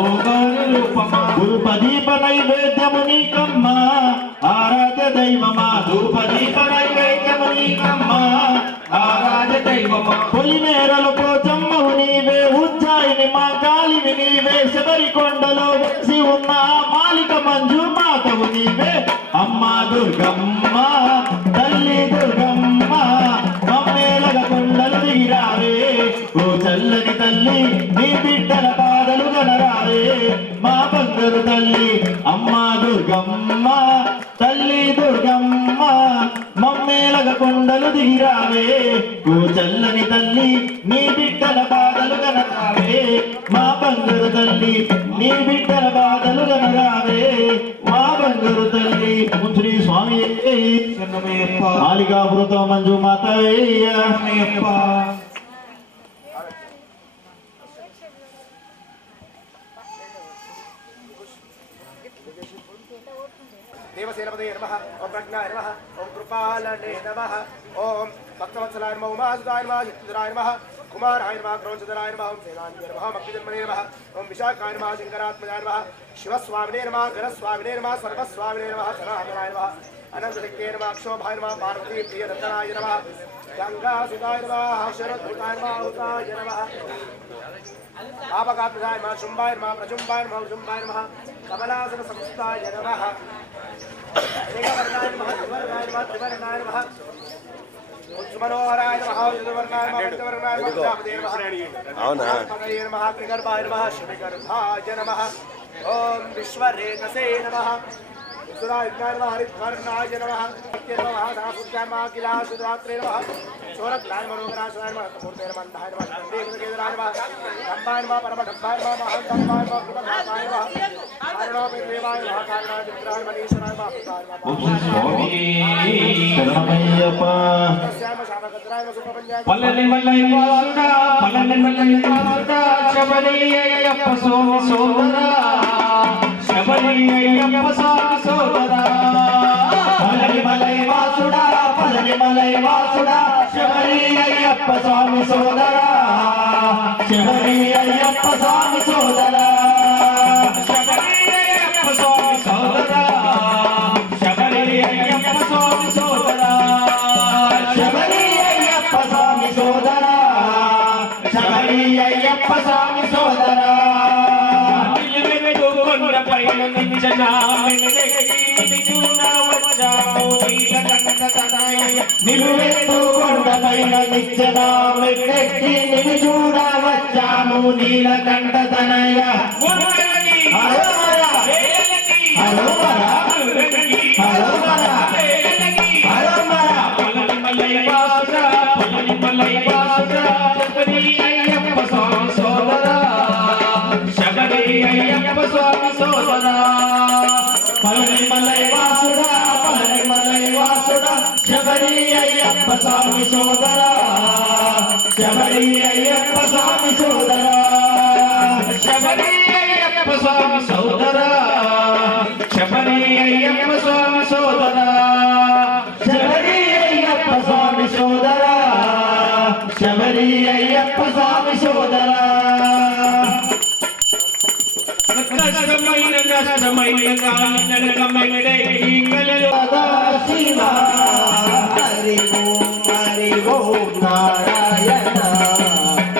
ఓంకార రూపమా ధూపదీప నైవేద్యము నీకమ్మా ఆరాధ్య దైవమా ధూపదీప నైవేద్యము నీకమ్మా ఆరాధ్య దైవమా పొలి మేరలు పోచమ్మవు నీవే ఉజ్జాయిని మా కాలిని నీవే శబరికొండలో వెలిసి ఉన్న మాలిక మంజు మాతవు నీవే అమ్మా దుర్గమ్మ తల్లి దుర్గమ్మ మమ్మేలగ కొండలు దిగిరావే ఓ చల్లని తల్లి నీ బిడ్డల బాధలు గనరావే మా బంగారు తల్లి అమ్మా దుర్గమ్మ తల్లి దుర్గమ్మ మమ్మేలగ కొండలు దిగిరావే ఓ చల్లని తల్లి నీ బిడ్డల బాధలు గనరావే మా బంగారు తల్లి నీ బిడ్డల బాధలు గనరావే మా బంగారు తల్లి శ్రీ స్వామి మాలికాపురతో మంజు మాతయ్య देवसेनपदे नमः ओम प्रज्ञाय नमः ओम कृपालने नमः ओम भक्तवत्सलाय नमः उमासुताय नमः युक्तिधराय नमः कुमाराय नमः क्रोधधराय नमः ओम सेनान्ये नमः भक्तिजन्मने नमः ओम विशाखाय नमः शंकरात्मजाय नमः शिवस्वामिने नमः गणस्वामिने नमः सर्वस्वामिने नमः सनातनाय नमः अनन्तशक्ते नमः अक्षोभाय नमः पार्वती प्रियदत्तनाय नमः गंगासुताय नमः शरद्भूताय नमः हुताय नमः आपकात्मजाय नमः शुम्भाय नमः प्रजुम्भाय नमः शुम्भाय नमः कमलासन संस्थाय नमः एकवर्णाय नमः त्रिवर्णाय नमः त्रिवर्णाय नमः उत्सुमनोहराय नमः चतुर्वर्णाय नमः पंचवर्णाय नमः प्रजापते नमः औना पदये नमः कृगर्भाय नमः शिवगर्भाय नमः ओम विश्वरेतसे नमः सुरायुधाय नमः हरिद्वर्णाय नमः सत्ये नमः सासुत्याय नमः किलासुरात्रे नमः सोरत्नाय मनोहराय नमः मूर्ते नमः अंधाय नमः देवकेन्द्राय नमः गंभाय नमः परमगंभाय नमः महागंभाय नमः कृतभाय नमः कारणोपेदेवाय नमः कारणाय विग्रहाय मनीश्वराय नमः पल्लनि मल्लय्यवासुदा पल्लनि मल्लय्यवासुदा शबरीयप्प स्वामी सोदरा शबरीयप्प स्वामी सोदरा पल्लनि मल्लय्यवासुदा पल्लनि मल्लय्यवासुदा शबरीयप्प स्वामी सोदरा शबरीयप्प स्वामी सोदरा शबरीयप्प स्वामी सोदरा शबरीयप्प स्वामी सोदरा శబరియయ్యప్ప స్వామి సోదరా శబరియయ్యప్ప స్వామి సోదరా నిలువెత్తు కొండపైన నిలిచిన మెల్లెక్కి చూడవచ్చాము నీలకంఠతనయ నిలువెత్తు కొండపైన నిలిచిన మెల్లెక్కి నిన్ను చూడవచ్చాము నీలకంఠతనయ హరోమర హరోమర హరోమర శబరియయ్యప్ప స్వామి సోదరా శబరియయ్యప్ప స్వామి సోదరా పల్లని మల్లయ్యవాసుడా పల్లని మల్లయ్యవాసుడా శబరియయ్యప్ప స్వామి సోదరా శబరియయ్యప్ప స్వామి సోదరా శబరియయ్యప్ప స్వామి సోదరా శబరియయ్యప్ప స్వామి సోదరా శబరియయ్యప్ప స్వామి సోదరా శబరియయ్యప్ప స్వామి సోదరా కష్టమైన కాలినడకమైతే ఈ కలలు శివ హరి ఓం నారాయణ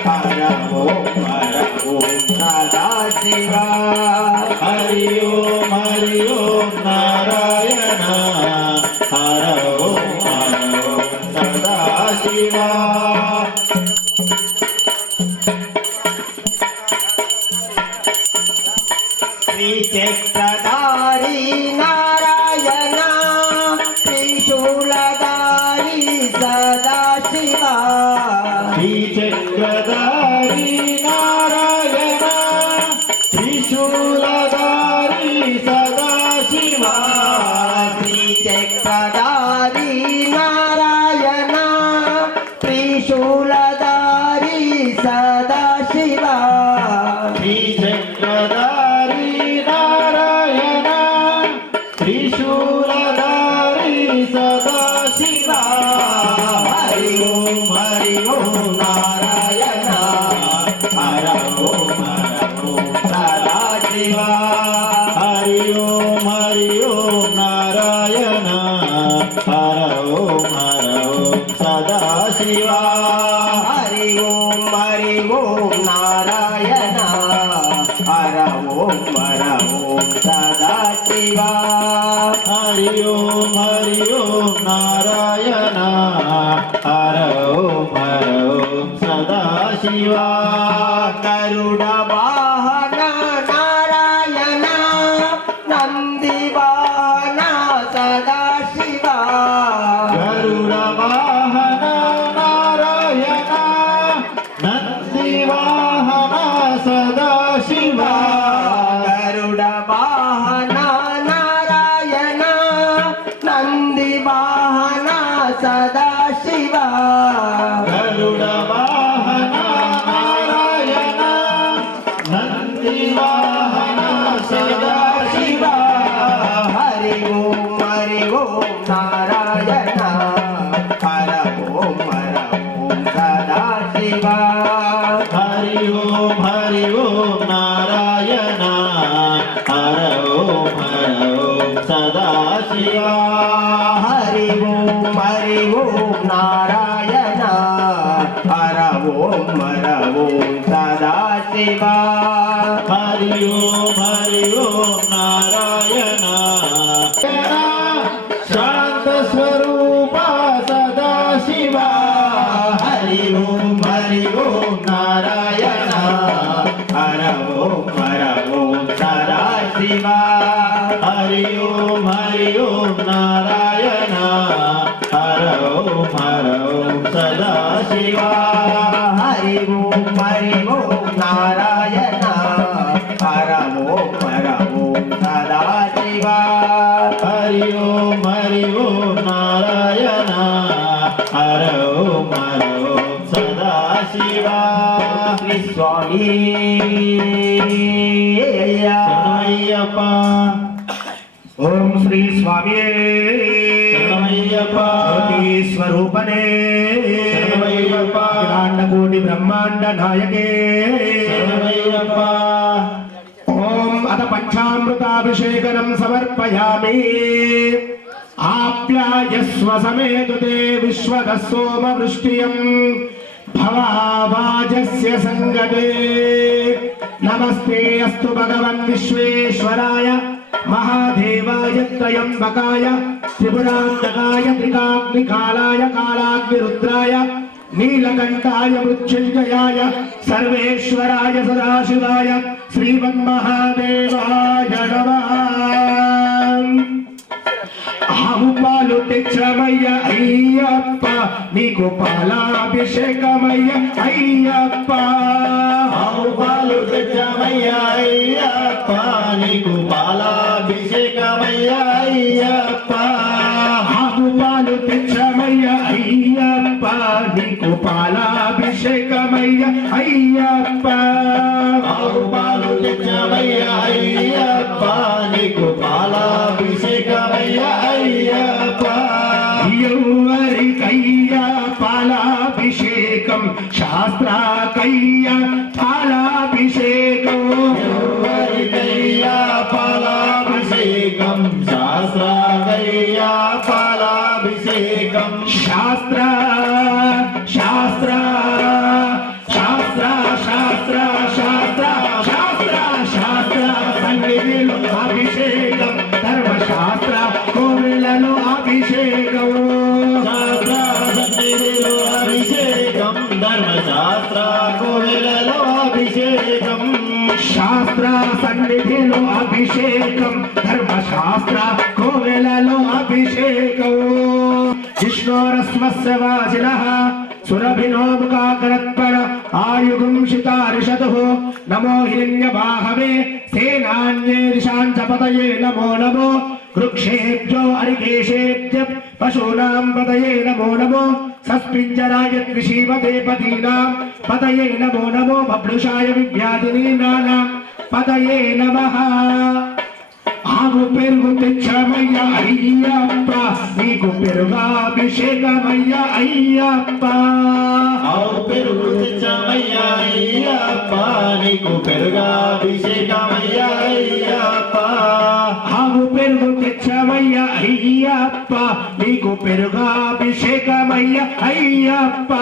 హర ఓం సదా శివ హరి ఓం నారాయణ హర ఓం సదా శివ శ్రీచక్రధారి నారాయణ త్రిశూలధారి సదాశివ శ్రీచక్రధారి నారాయణ త్రిశూలధారి సదాశివ శ్రీచక్రధారి నారాయణ త్రిశూలధారి సదాశివ శ్రీచక్రధారి నారాయణ త్రిశూలధారి సదాశివ హరి ఓం నారాయణ హరి ఓం నారాయణ హర ఓం సదాశివ హరి ఓం నారాయణ హర ఓం సదాశివ గరుడ వాహన నారాయణ నంది వాహన సదాశివ గరుడ వాహన నారాయణ నంది వాహన సదాశివ గరుడ వాహన నారాయణ నంది వాహన సదాశివ గరుడ వాహన నారాయణ నంది వాహన సదాశివ హరి ఓం నారాయణ హర ఓం సదాశివ హరి ఓం నారాయణ హర ఓం సదాశివ హరి ఓం నారాయణ హర ఓం సదాశివ హరి ఓం నారాయణ శాంత స్వరూప సదాశివ హరి ఓం నారాయణ హర ఓం సదాశివ హరి ఓం నారాయణ హర ఓం సదాశివ హరి ఓం నారాయణ హర ఓం సదాశివ హరి ఓం నారాయణ హర ఓం సదాశివ శ్రీ స్వామి శరణమయ్యప్ప ఓం శ్రీ స్వామి శరణమయ్యప్ప స్వరూపనే శరణమయ్యప్ప కోటి బ్రహ్మాండ నాయకే శరణమయ్యప్ప ఓం అత పంచామృతాభిషేకం సమర్పయామి ఆప్యాయస్వ సమేతుతే విశ్వద సోమ వృష్టియం భవావాజస్య సంగతే నమస్తే అస్తు భగవన్ విశ్వేశ్వరాయ మహాదేవాయ త్రయంబకాయ త్రిపురాంతకాయ త్రికాగ్నికాలాయ కాలాగ్నిరుద్రాయ నీలకంఠాయ మృత్యుంజయాయ సర్వేశ్వరాయ సదాశివాయ శ్రీమన్మహాదేవాయ నమః ఆవు పాలు తెచ్చమయ్య అయ్యప్ప నీకు పాలాభిషేకమయ్య అయ్యప్ప ఆవు పాలు తెచ్చమయ్య అయ్యప్ప నీకు పాలాభిషేకమయ్య అయ్యప్ప ఆవు పాలు తెచ్చమయ్య అయ్యప్ప నీకు పాలాభిషేకమయ్య అయ్యప్ప ఆవు పాలు తెచ్చమయ్య అయ్యప్ప నీకు పాలాభిషేకమయ్య అయ్యప్ప ఎవరికయ్య పాలాభిషేకం శాస్త్రాకయ్య పాలాభిషేకం ఎవరికయ్యా పాలాభిషేకం శాస్త్రాకయ్యా పాలాభిషేకం శాస్త్ర శాస్త్ర శాస్త్ర శాస్త్ర శాస్త్ర శాస్త్ర శాస్త్ర సన్నిధిలో అభిషేకం ధర్మశాస్త్ర కోవిలలో అభిషేకం శాస్త్ర సన్నిధిలో అభిషేకం ధర్మశాస్త్ర కోవెలలో అభిషేకం శాస్త్ర సన్నిధిలో అభిషేకం ధర్మశాస్త్ర కోవెలలో అభిషేకం విష్ణోరస్మస్య వాసినః సురభినో ముఖాకరత్పర ఆయుగుంషితారిషతుః నమో హిరణ్యబాహవే సేనాన్యేషాంచపతయే నమో నమో వృక్షేభ్యో అరికేశేభ్య పశూనాం పతయే నమో నమో సస్పింజరాయ ద్విషీమతే పదీనాం పతయే నమో నమో బభ్రుషాయ వివ్యాధినీనానాం పతయే నమః ఆవు పెరుగు తెచ్చమయ్య అయ్యప్ప నీకు పెరుగాభిషేకమయ్య అయ్యప్ప ఆవు పెరుగు తెచ్చమయ్య అయ్యప్ప నీకు పెరుగాభిషేకమయ్య అయ్యప్ప ఆవు పెరుగు తెచ్చమయ్య అయ్యప్ప నీకు పెరుగాభిషేకమయ్య అయ్యప్ప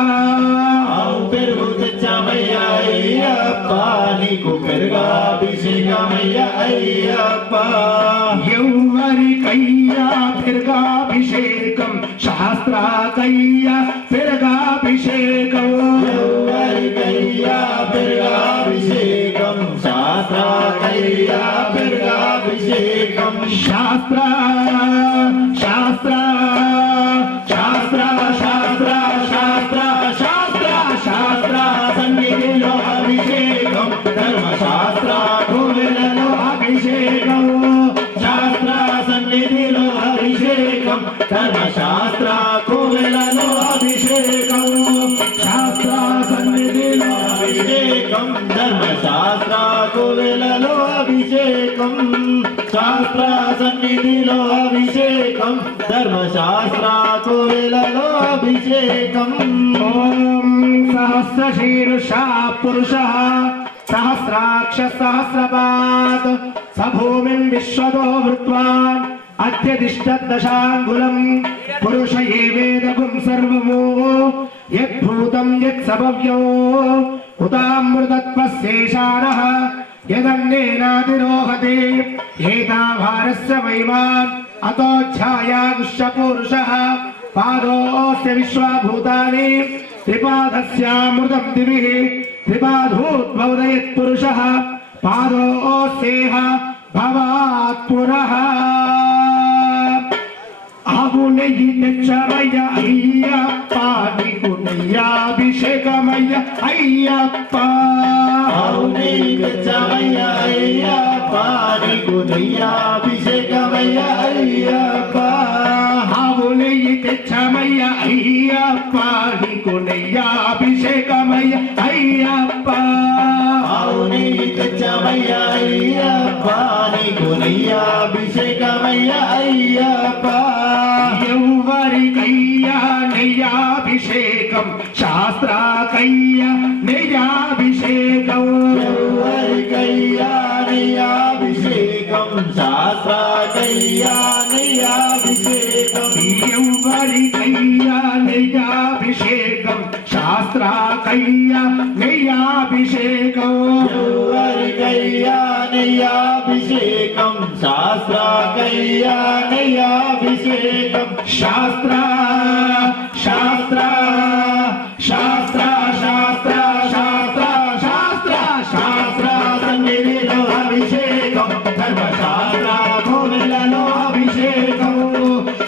ఆవు పెరుగు నీకు పెరుగాభిషేకమయ్యా అయ్యప్ప ఎవరికయ్యా పెరుగాభిషేకం శాస్త్రాకయ్యా పెరుగాభిషేకం ఎవరికయ్యా పెరుగాభిషేకం శాస్త్రాకయ్యా పెరుగాభిషేకం శాస్త్ర శాస్త్ర శాస్త్ర శాస్త్ర శాస్త్ర శాస్త్ర శాస్త్ర సన్నిధిలో అభిషేకం ధర్మశాస్త్ర కోవెలలో అభిషేకం శాస్త్ర సన్నిధిలో అభిషేకం ధర్మశాస్త్ర కోవెలలో అభిషేకం శాస్త్ర సన్నిధిలో అభిషేకం ధర్మశాస్త్ర కోవెలలో అభిషేకం శాస్త్ర సన్నిధిలో అభిషేకం ధర్మశాస్త్ర కోవెలలో అభిషేకం ఓం సహస్రశీర్షా పురుషः సహస్రాక్ష సహస్రపాత్ సభూమిం విశ్వదో వృత్వాన్ అత్యదిష్టదశాంగులం పురుష ఏవేదగుం సర్వమో యద్భూతం యత్సభవ్యో ఉతామృతత్వశేషానః యదన్నేనాదిరోహతే ఏతావారస్య మహిమాన్ అతోఛాయాగుష్య పురుషः పాదోస్య విశ్వభూతాని త్రిపాదస్యామృతం దివిః త్రిపాదోద్భవదయత్ పురుషः పాదోస్యేహ భవాత్ పునః ఆవునెయ్యి తెచ్చమయ్య అయ్యప్ప నీకు నెయ్యాభిషేకమయ్య అయ్యప్ప అవునెయ్యి తెచ్చమయ్య అయ్యప్ప నీకు నెయ్యాభిషేకమయ్య అయ్యప్ప ఆవునెయ్యి తెచ్చమయ్య అయ్యప్ప నీకు నెయ్యాభిషేకమయ్య అయ్యప్ప అవునెయ్యి తెచ్చమయ్య అయ్యప్ప నీకు నెయ్యాభిషేకమయ్య అయ్యప్ప ఎవరికయ్యా నెయ్యాభిషేకం శాస్త్రాకయ్యా నెయ్యాభిషేకం ఎవరికయ్యా నెయ్యాభిషేకం శాస్త్రాకయ్యా నెయ్యాభిషేకం ఎవరికయ్యా నెయ్యాభిషేకం శాస్త్రాకయ్యా నెయ్యాభిషేకం ఎవరికయ్యా నెయ్యాభిషేకం శాస్త్రాకయ్యా నెయ్యాభిషేకం శాస్త్ర శాస్త్ర శాస్త్ర శాస్త్ర శాస్త్ర శాస్త్ర శాస్త్ర సన్నిధిలో అభిషేకం ధర్మశాస్త్ర కోవెలలో అభిషేకం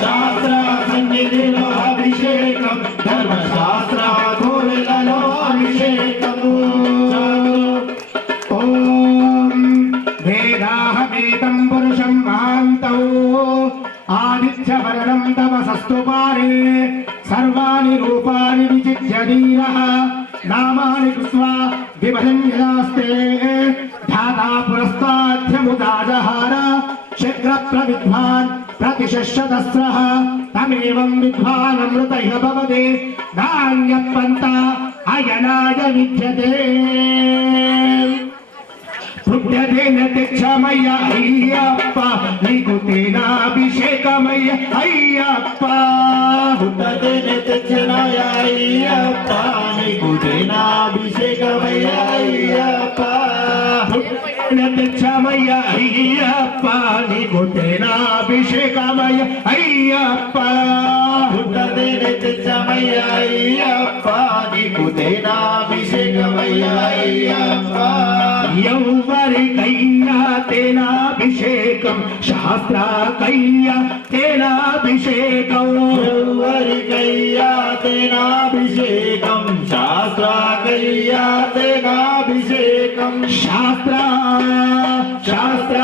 శాస్త్ర సన్నిధిలో అభిషేకం ధర్మశాస్త్ర కోవెలలో అభిషేకము ఓం వేదాహమేతం పురుషం మహాంతౌ ఆదిత్యవర్ణం తమసస్తు పారే సర్వాణి రూపాణి విచిత్య ధీరః నామాని కృత్వా విభజన్యాస్తే ధాతా పురస్తాధ్యముదాజహార శక్రప్రవిద్వాన్ ప్రతిశశ్యతస్రః తమేవం విద్వానమృత ఇహ భవతే నాన్యపంత అయనాయ విద్యతే పుణ్యదేన తెచ్చమయ్య అయ్యప్ప నీకు తేనాభిషేకమయ్య అయ్యప్ప పుట్టదేనే తెచ్చినాయ అయ్యప్ప నీకు తేనాభిషేకమయ్య అయ్యప్ప పుణ్యదేన తెచ్చమయ్య అయ్యప్ప నీకు తేనాభిషేకమయ్య అయ్యప్ప పుట్టదేనే తెచ్చమయ్య అయ్యప్ప నీకు తేనాభిషేకమయ్య అయ్యప్ప ఎవరికయ్యా తేనాభిషేకం శాస్త్రాకయ్యా తేనాభిషేకం ఎవరికయ్యా తేనాభిషేకం శాస్త్రాకయ్యా తేనాభిషేకం శాస్త్ర శాస్త్ర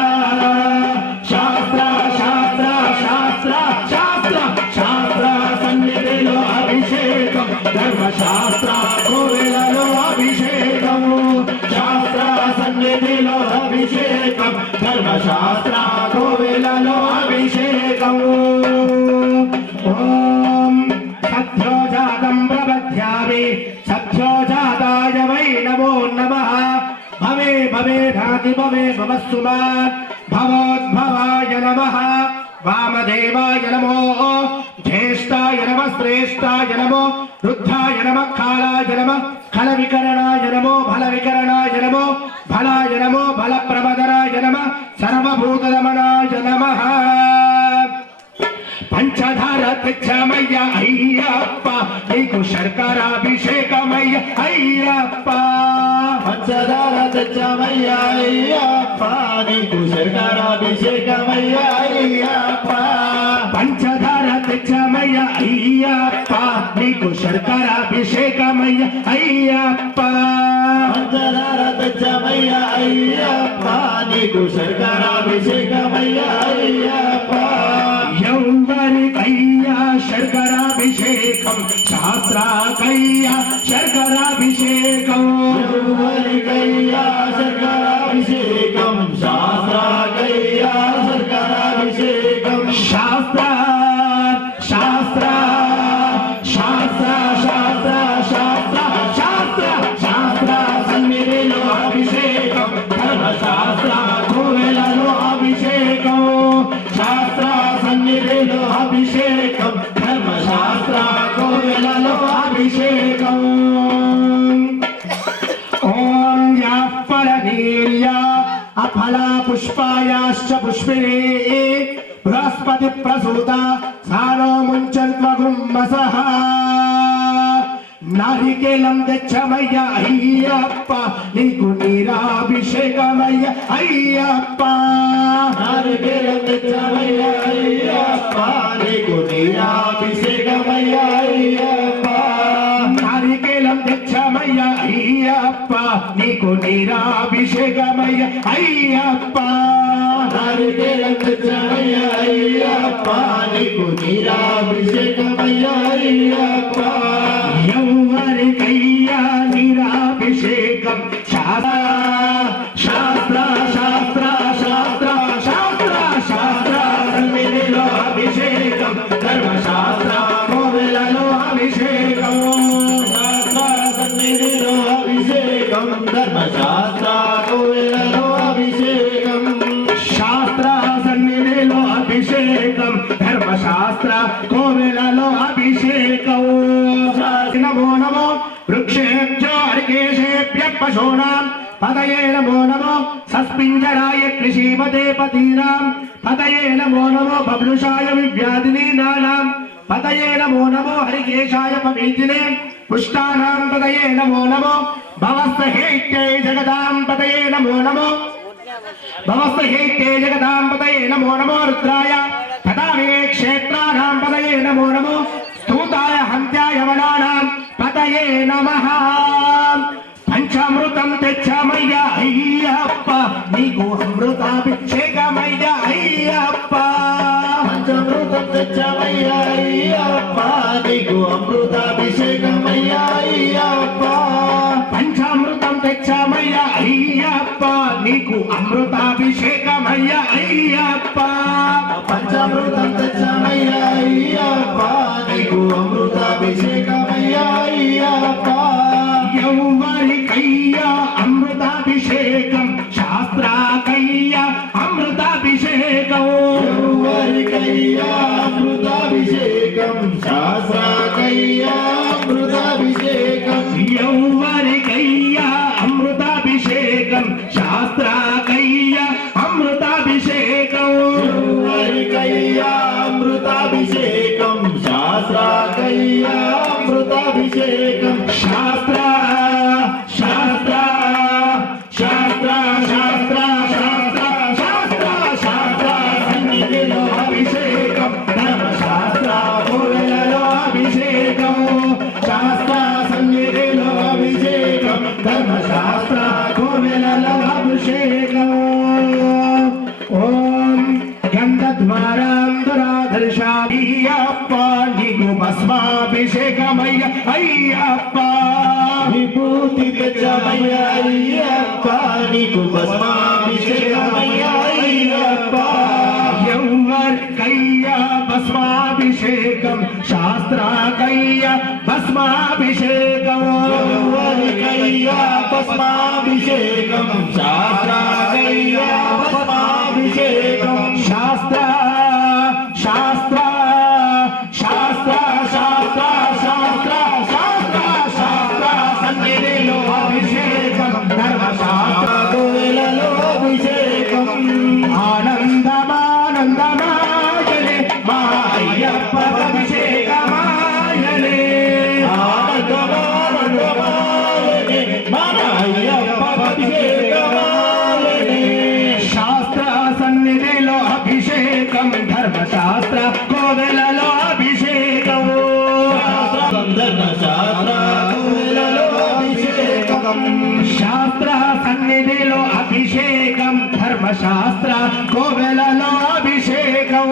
శాస్త్ర శాస్త్ర శాస్త్ర శాస్త్ర శాస్త్ర సన్నిధిలో అభిషేకం ధర్మశాస్త్ర కోవెలలో అభిషేకము శాస్త్ర సన్నిధిలో అభిషేకం ధర్మశాస్త్ర కోవెలలో అభిషేకము ఓం సత్యోజాతం ప్రబధ్యామి సత్యోజాతాయ వై నమో నమః భవే భవేధాతి భవే భవస్సుమాన్ భవోద్భవాయ నమః వామదేవాయ నమో జ్యేష్ఠాయ నమః శ్రేష్ఠాయ నమో వృద్ధాయ నమః కాలాయ నమః खल विकरणाय नमो भल विकरणाय नमो भलाय नमो भल प्रमदनाय नमः सर्वभूतदमनाय नमः पंचधार तेच्चामయ్య అయ్యప్ప నీకు శర్కరాభిషేకమయ్య అయ్యప్ప పంచదార తెచ్చామయ్య అయ్యప్ప నీకు శర్కరాభిషేకమయ్య అయ్యప్ప పంచదార తెచ్చామయ్య అయ్యప్ప నీకు శర్కరాభిషేకమయ్య అయ్యప్ప పంచదార తెచ్చామయ్య అయ్యప్ప నీకు శర్కరాభిషేకమయ్య అయ్యప్ప యౌవరికయ్యా శర్కరాభిషేకం శాస్త్రాకయ్యా శర్కరాభిషేకం యౌవరికయ్యా శర్కరాభిషేకం శాస్త్రాకయ్యా శర్కరాభిషేకం శాస్త్ర శాస్త్ర శాస్త్ర శాస్త్ర శాస్త్ర శాస్త్ర శాస్త్ర సన్నిధిలో అభిషేకం ధర్మశాస్త్ర కోవెలలో అభిషేకం శాస్త్ర సన్నిధిలో అభిషేకం ధర్మశాస్త్ర కోవెలలో అభిషేకం ఓం యా ఫలనీర్యా అఫలా పుష్పాయాశ్చ పుష్పిణీ బృహస్పతి ప్రసూత సానో ముంచన్మగుమ్మసః నారికేలం తెచ్చమయ్య అయ్యప్ప నీకు నీరాభిషేకమయ్య అయ్యప్ప నారికేలం తెచ్చామయ్య అయ్యప్ప నీకు నీరాభిషేకమయ్య అయ్యప్ప నారికేలం తెచ్చమయ్య అయ్యప్ప నీకు నీరాభిషేకమయ్య అయ్యప్ప నారికేలం తెచ్చామయ్య అయ్యప్ప నీకు నీరాభిషేకమయ్య అయ్యప్ప యౌవరికయ్యా నీరాభిషేకం శాస్త్ర శాస్త్ర శాస్త్ర శాస్త్ర శాస్త్ర శాస్త్ర సన్నిధిలో అభిషేకం ధర్మశాస్త్ర కోవెలలో అభిషేకం శాస్త్ర సన్నిధిలో అభిషేకం ధర్మశాస్త్ర కోవెలలో అభిషేకం శాస్త్ర సన్నిధిలో అభిషేకం ధర్మశాస్త్ర కోవెలలో అభిషేకం నమో నమో వృక్షేభ్యో హరికేశేభ్య పశూనాం పదయే నమో నమో సస్పింజరాయ కృషీమతే పతీనాం పదయే నమో నమో బభ్రుషాయ వివ్యాధినీనానాం పదయే నమో నమో హరికేశాయ పవీతినే పుష్టానాం పదయే నమో నమో భవస్తహేత్యై జగదాం పదయే నమో నమో భవస్తహేత్యై జగదాం పదయే నమో నమో రుద్రాయ తదామే క్షేత్రానాం పదయే నమో నమో స్తూతాయ హంత్యాయ వనానాం పదయే నమః పంచామృతం తెచ్చామయ్య అయ్యప్ప నీకు అమృతాభిషేకమయ్య అయ్యప్ప పంచామృతం తెచ్చామయ్య అయ్యప్ప నీకు అమృతాభిషేకమయ్య అయ్యప్ప పంచామృతం తెచ్చామయ్య అయ్యప్ప నీకు అమృతాభిషేకమయ్య అయ్యప్ప పంచామృతం తెచ్చామయ్య అయ్యప్ప నీకు అమృతాభిషేకమయ్య అయ్యప్ప యౌవరికయ్యా అమృతాభిషేకం శాస్త్రాకయ్యా అమృతాభిషేకం యౌవరికయ్యా అమృతాభిషేకం శాస్త్రాకయ్యా అమృతాభిషేకం యౌవరికయ్యా అమృతాభిషేకం శాస్త్రాకయ్యా అమృతాభిషేకం యౌవరికయ్యా అమృతాభిషేకం శాస్త్రాకయ్యా అమృతాభిషేకం శాస్త్ర శాస్త్ర శాస్త్ర శాస్త్ర శాస్త్ర శాస్త్ర శాస్త్ర సన్నిధిలో అభిషేకం ధర్మశాస్త్ర కోవెలలో అభిషేకం శాస్త్ర సన్నిధిలో అభిషేకం ధర్మశాస్త్ర కోవెలలో అభిషేకం ఓం గంధద్వారాం దురాధర్షాయ్యప్ప నీకు భస్మాభిషేకమయ్య అయ్యప్ప విభూతి తెచ్చామయ్య అయ్యప్ప నీకు భస్మాభిషేకమయ్య అయ్యప్ప యౌవరికయ్యా భస్మాభిషేకం శాస్త్రాకయ్యా భస్మాభిషేకం యౌవరికయ్యా భస్మాభిషేకం శాస్త్రాకయ్యా భస్మాభిషేకం శాస్త్ర శాస్త్ర శాస్త్ర శాస్త్ర శాస్త్ర శాస్త్ర శాస్త్ర సన్నిధి యాగం శాస్త్ర సన్నిధిలో అభిషేకం ధర్మశాస్త్ర కోవెలలో అభిషేకం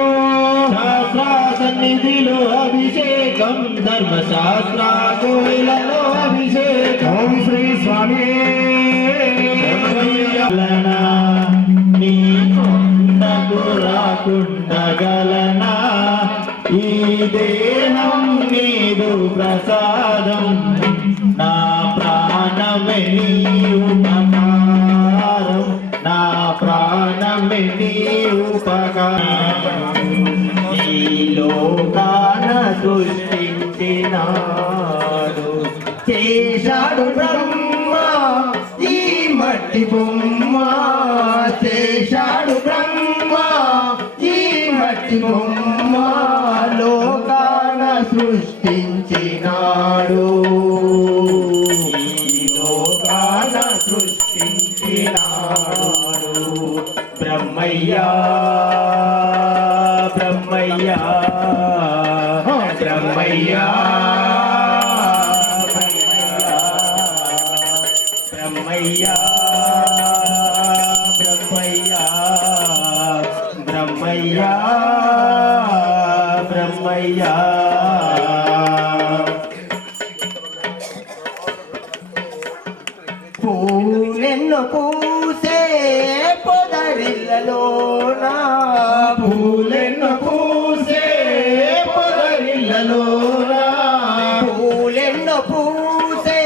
శాస్త్ర సన్నిధిలో అభిషేకం ధర్మశాస్త్ర కోయిలలో అభిషేకం ఓం శ్రీ స్వామి నీ కొండకు రాకుండగలనా ఈ దేహం నీదు ప్రసాదం నా ప్రాణమే నీ ఉపకారం నా ప్రాణమే నీ ఉపకారం ఈ లోకాన సృష్టించినాడు చేశాడు బ్రహ్మ ఈ మట్టి బొమ్మ చేశాడు బ్రహ్మ ఈ మట్టి బొమ్మ లోకాన సృష్టించినాడు ఈ లోకాన సృష్టించినాడు బ్రహ్మయ్యా బ్రహ్మయ్యా బ్రహ్మయ్యా బ్రహ్మయ్యా బ్రహ్మయ్యా బ్రహ్మయ్యా బ్రహ్మయ్యా పూలెన్నో పూసే పొదరిల్లలోనా పూలెన్నో పూసే పొదరిల్లలోనా పూలెన్నో పూసే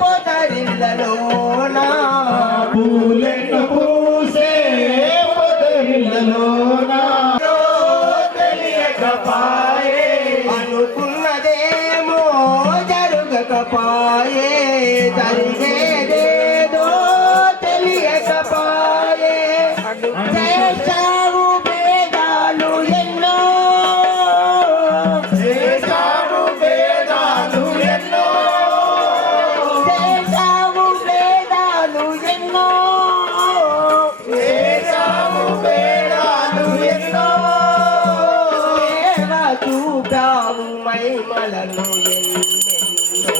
పొదరిల్లలోనా పూలెన్నో పూసే పొదరిల్లలోనా తెలియకపాయే అనుకున్నదేమో జరుగకపాయే జరిగేదేదో తెలియకపాయే చేశావు భేదాలు ఎన్నో చేశాడు వేదాలు ఎన్నో చేశావు భేదాలు ఎన్నో చేశాడు వేదాలు ఎన్నో దేవ చూపావు మైమలను ఎన్నెన్నో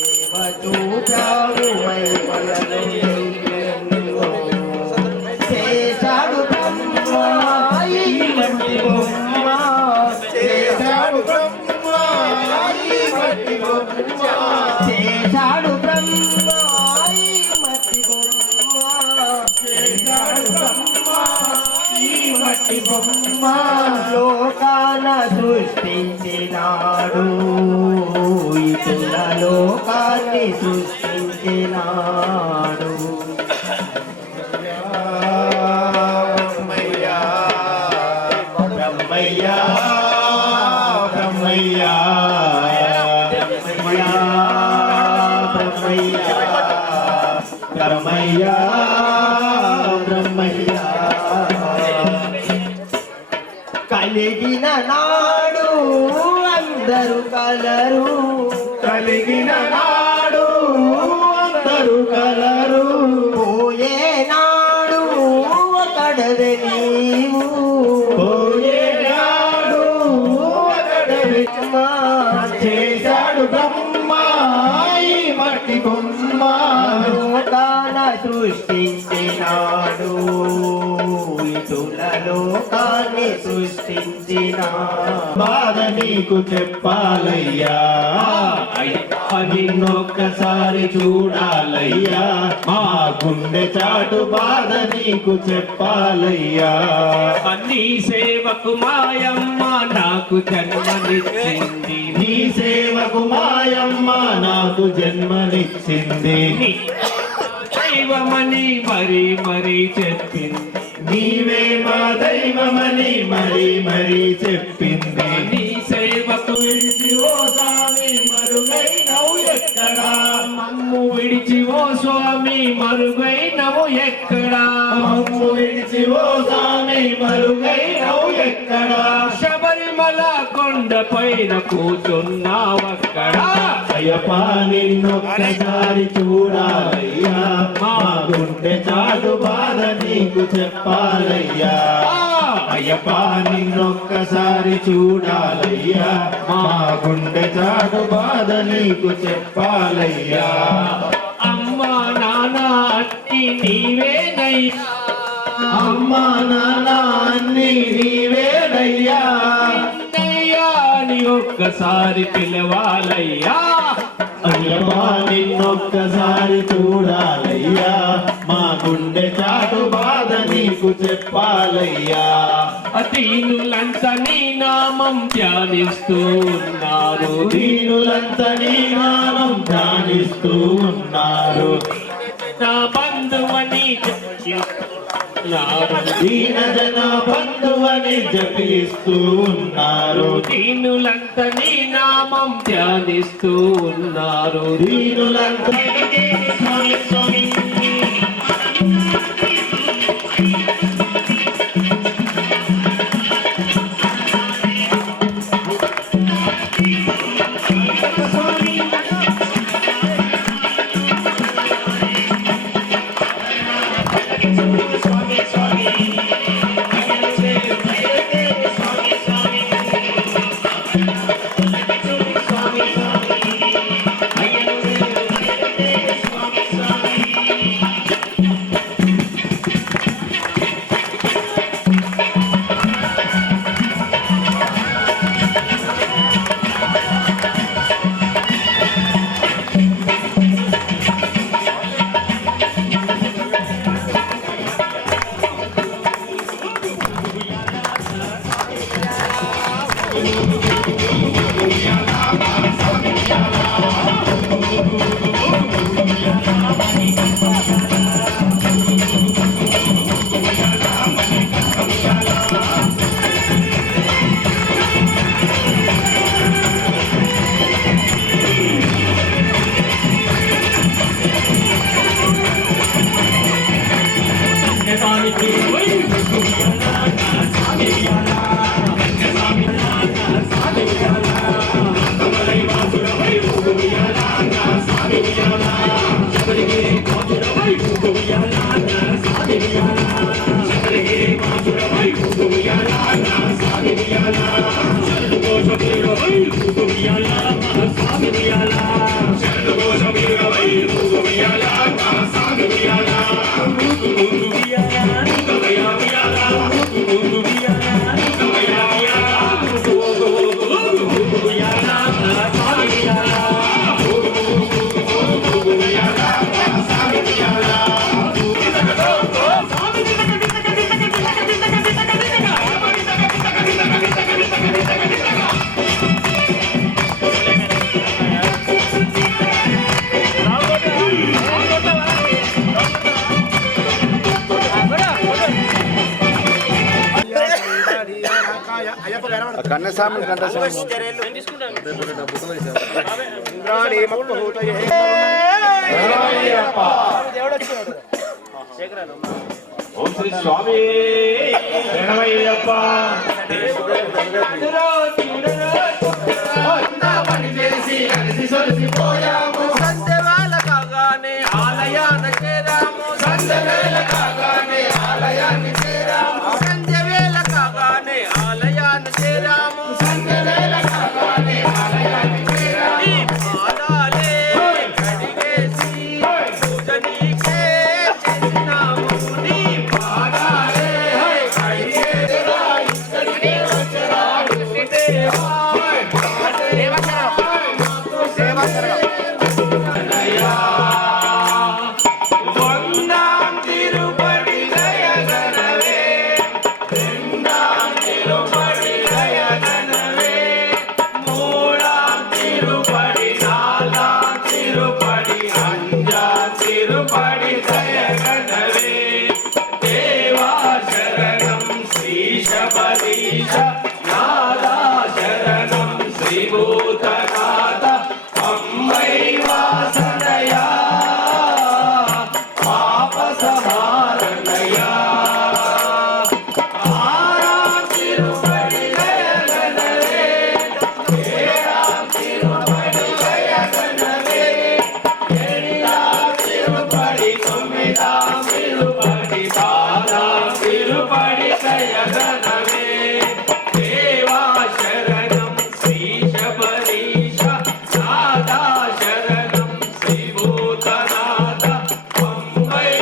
దేవ చూపావు మైమలను ఎన్నెన్నో చేశాడు బ్రహ్మ ఈ మట్టి బొమ్మ చేశాడు బ్రహ్మ ఈ మట్టి బొమ్మ చేశాడు బ్రహ్మ ఈ మట్టి బొమ్మ చేశాడు బ్రహ్మ ఈ మట్టి బొమ్మ లోకాన సృష్టించినాడు ఇతుల లోకాన్ని సృష్టించినాడు బ్రహ్మయ్యా బ్రహ్మయ్యా బ్రహ్మయ్యా బ్రహ్మయ్యా బ్రహ్మయ్యా బ్రహ్మయ్యా కలిగిన నాడు అందరూ కలరు కలిగిన నాడు అందరూ కలరు పోయే నాడు ఒకడవే నీవు పోయే నాడు ఒకడవే చేశాడు బ్రహ్మ ఈ మట్టి బొమ్మ లోకాన సృష్టించినాడు ఇటుల లోకాన్ని సృష్టించినాడు బాధ నీకు చెప్పాలయ్యా నిన్నొక్కసారి చూడాలయ్యా మా గుండె చాటు బాధ నీకు చెప్పాలయ్యా నీ సేవకు మాయమ్మ నాకు జన్మనిచ్చింది నీ సేవకు మాయమ్మ నాకు జన్మనిచ్చింది నీ దైవమని మరీ మరీ చెప్పింది నీవే మా దైవమని మరీ మరీ చెప్పింది నీ సేవకు విడిచి ఓ స్వామి మరుగైనవు ఎక్కడా మమ్ము విడిచి ఓ స్వామి మరుగైనవు ఎక్కడా మమ్ము విడిచి ఓ స్వామి మరుగైనవు ఎక్కడా శబరిమల కొండ పైన కూర్చున్నావక్కడా అయ్యప్ప నిన్నొక్కసారి చూడాలయ్యా మా గుండె చాటు బాధ నీకు చెప్పాలయ్యా అయ్యప్ప నిన్నొక్కసారి చూడాలయ్యా మా గుండె చాటు బాధ నీకు చెప్పాలయ్యా అన్ని నీవేనయ్యా అమ్మా నాన్న అన్ని నీవేనయ్యా నిన్నయ్యా నీ ఒక్కసారి పిలవాలయ్యా అయ్యమ్మా నిన్నొక్కసారి చూడాలయ్యా మా గుండె చాటు బాధ నీకు చెప్పాలయ్యా దీనులంతా నీ నామం ధ్యానిస్తూ ఉన్నారు దీనులంతా నీ నామం ధ్యానిస్తూ ఉన్నారు నా బంధువని దీన జన బంధువని జపిస్తూ ఉన్నారు దీనులంతా నీ నామం ధ్యానిస్తూ ఉన్నారు దీనులంతా కన్నస్వామి ఇంద్రాణి మత్పహూతయే ఓం శ్రీ స్వామి శరణమయ్యప్ప సంధ్యవేళ కాగానే ఆలయాన చేరాము సంధ్యవేళ కాగానే ఆలయాన చేరాము సంధ్యవేళ కాగానే ఆలయాన చేరాము సంధ్యవేళ కాగానే ఆలయాన చేరాము నీ పాదాలే కడిగేసి పూజ నీకే చేసినాము నీ పాదాలే కడిగేసి ఇక్కడికే వచ్చాడు దేవా వందాం తిరుపతి దయగనవే రెండాం తిరుపతి దయగనవే మూడాం తిరుపతి నాలాం తిరుపతి అంజాం తిరుపతి దయగనవే దేవా శరణం శ్రీశ పరీశ నాదా శరణం శ్రీభూతనాథ అమ్మై వాసనయా పాప సహారణయా ఆరాం తిరుపతి దయగనవే ఏడాం తిరుపతి దయగనవే ఎనిమిదాం తిరుపతి తొమ్మిదాం తిరుపతి పాదాం తిరుపతి దయగనవే దేవా శరణం శ్రీశ పరీశ నాదా శరణం శ్రీభూతనాథ అమ్మై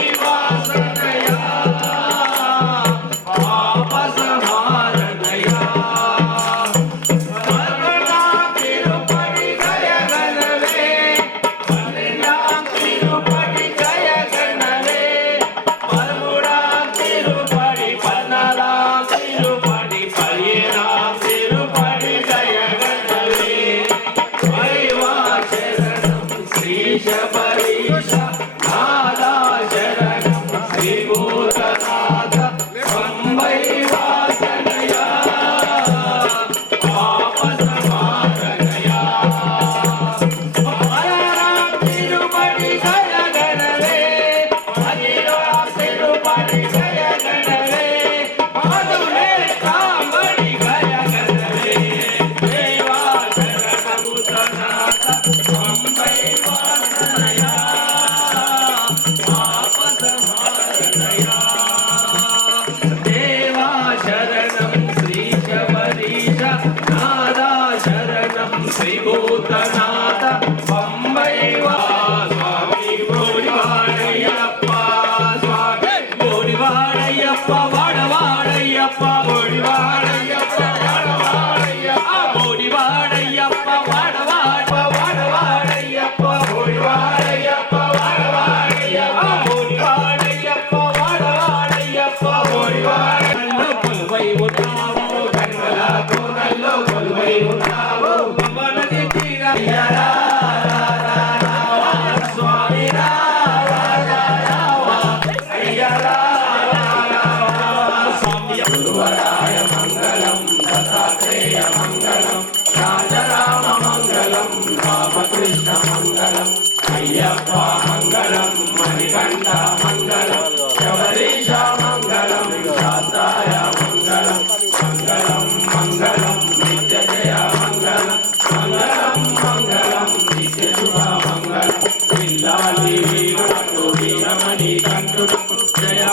మంగళం మణికంఠ మంగళం శబరీష మంగళం శాస్తాయ మంగళం మంగళం మంగళం నిత్య జయ మంగళం మంగళం మంగళం నిత్య శుభ మంగళం విల్లాలి వీరులకు వీరమణి కంఠుడు జయ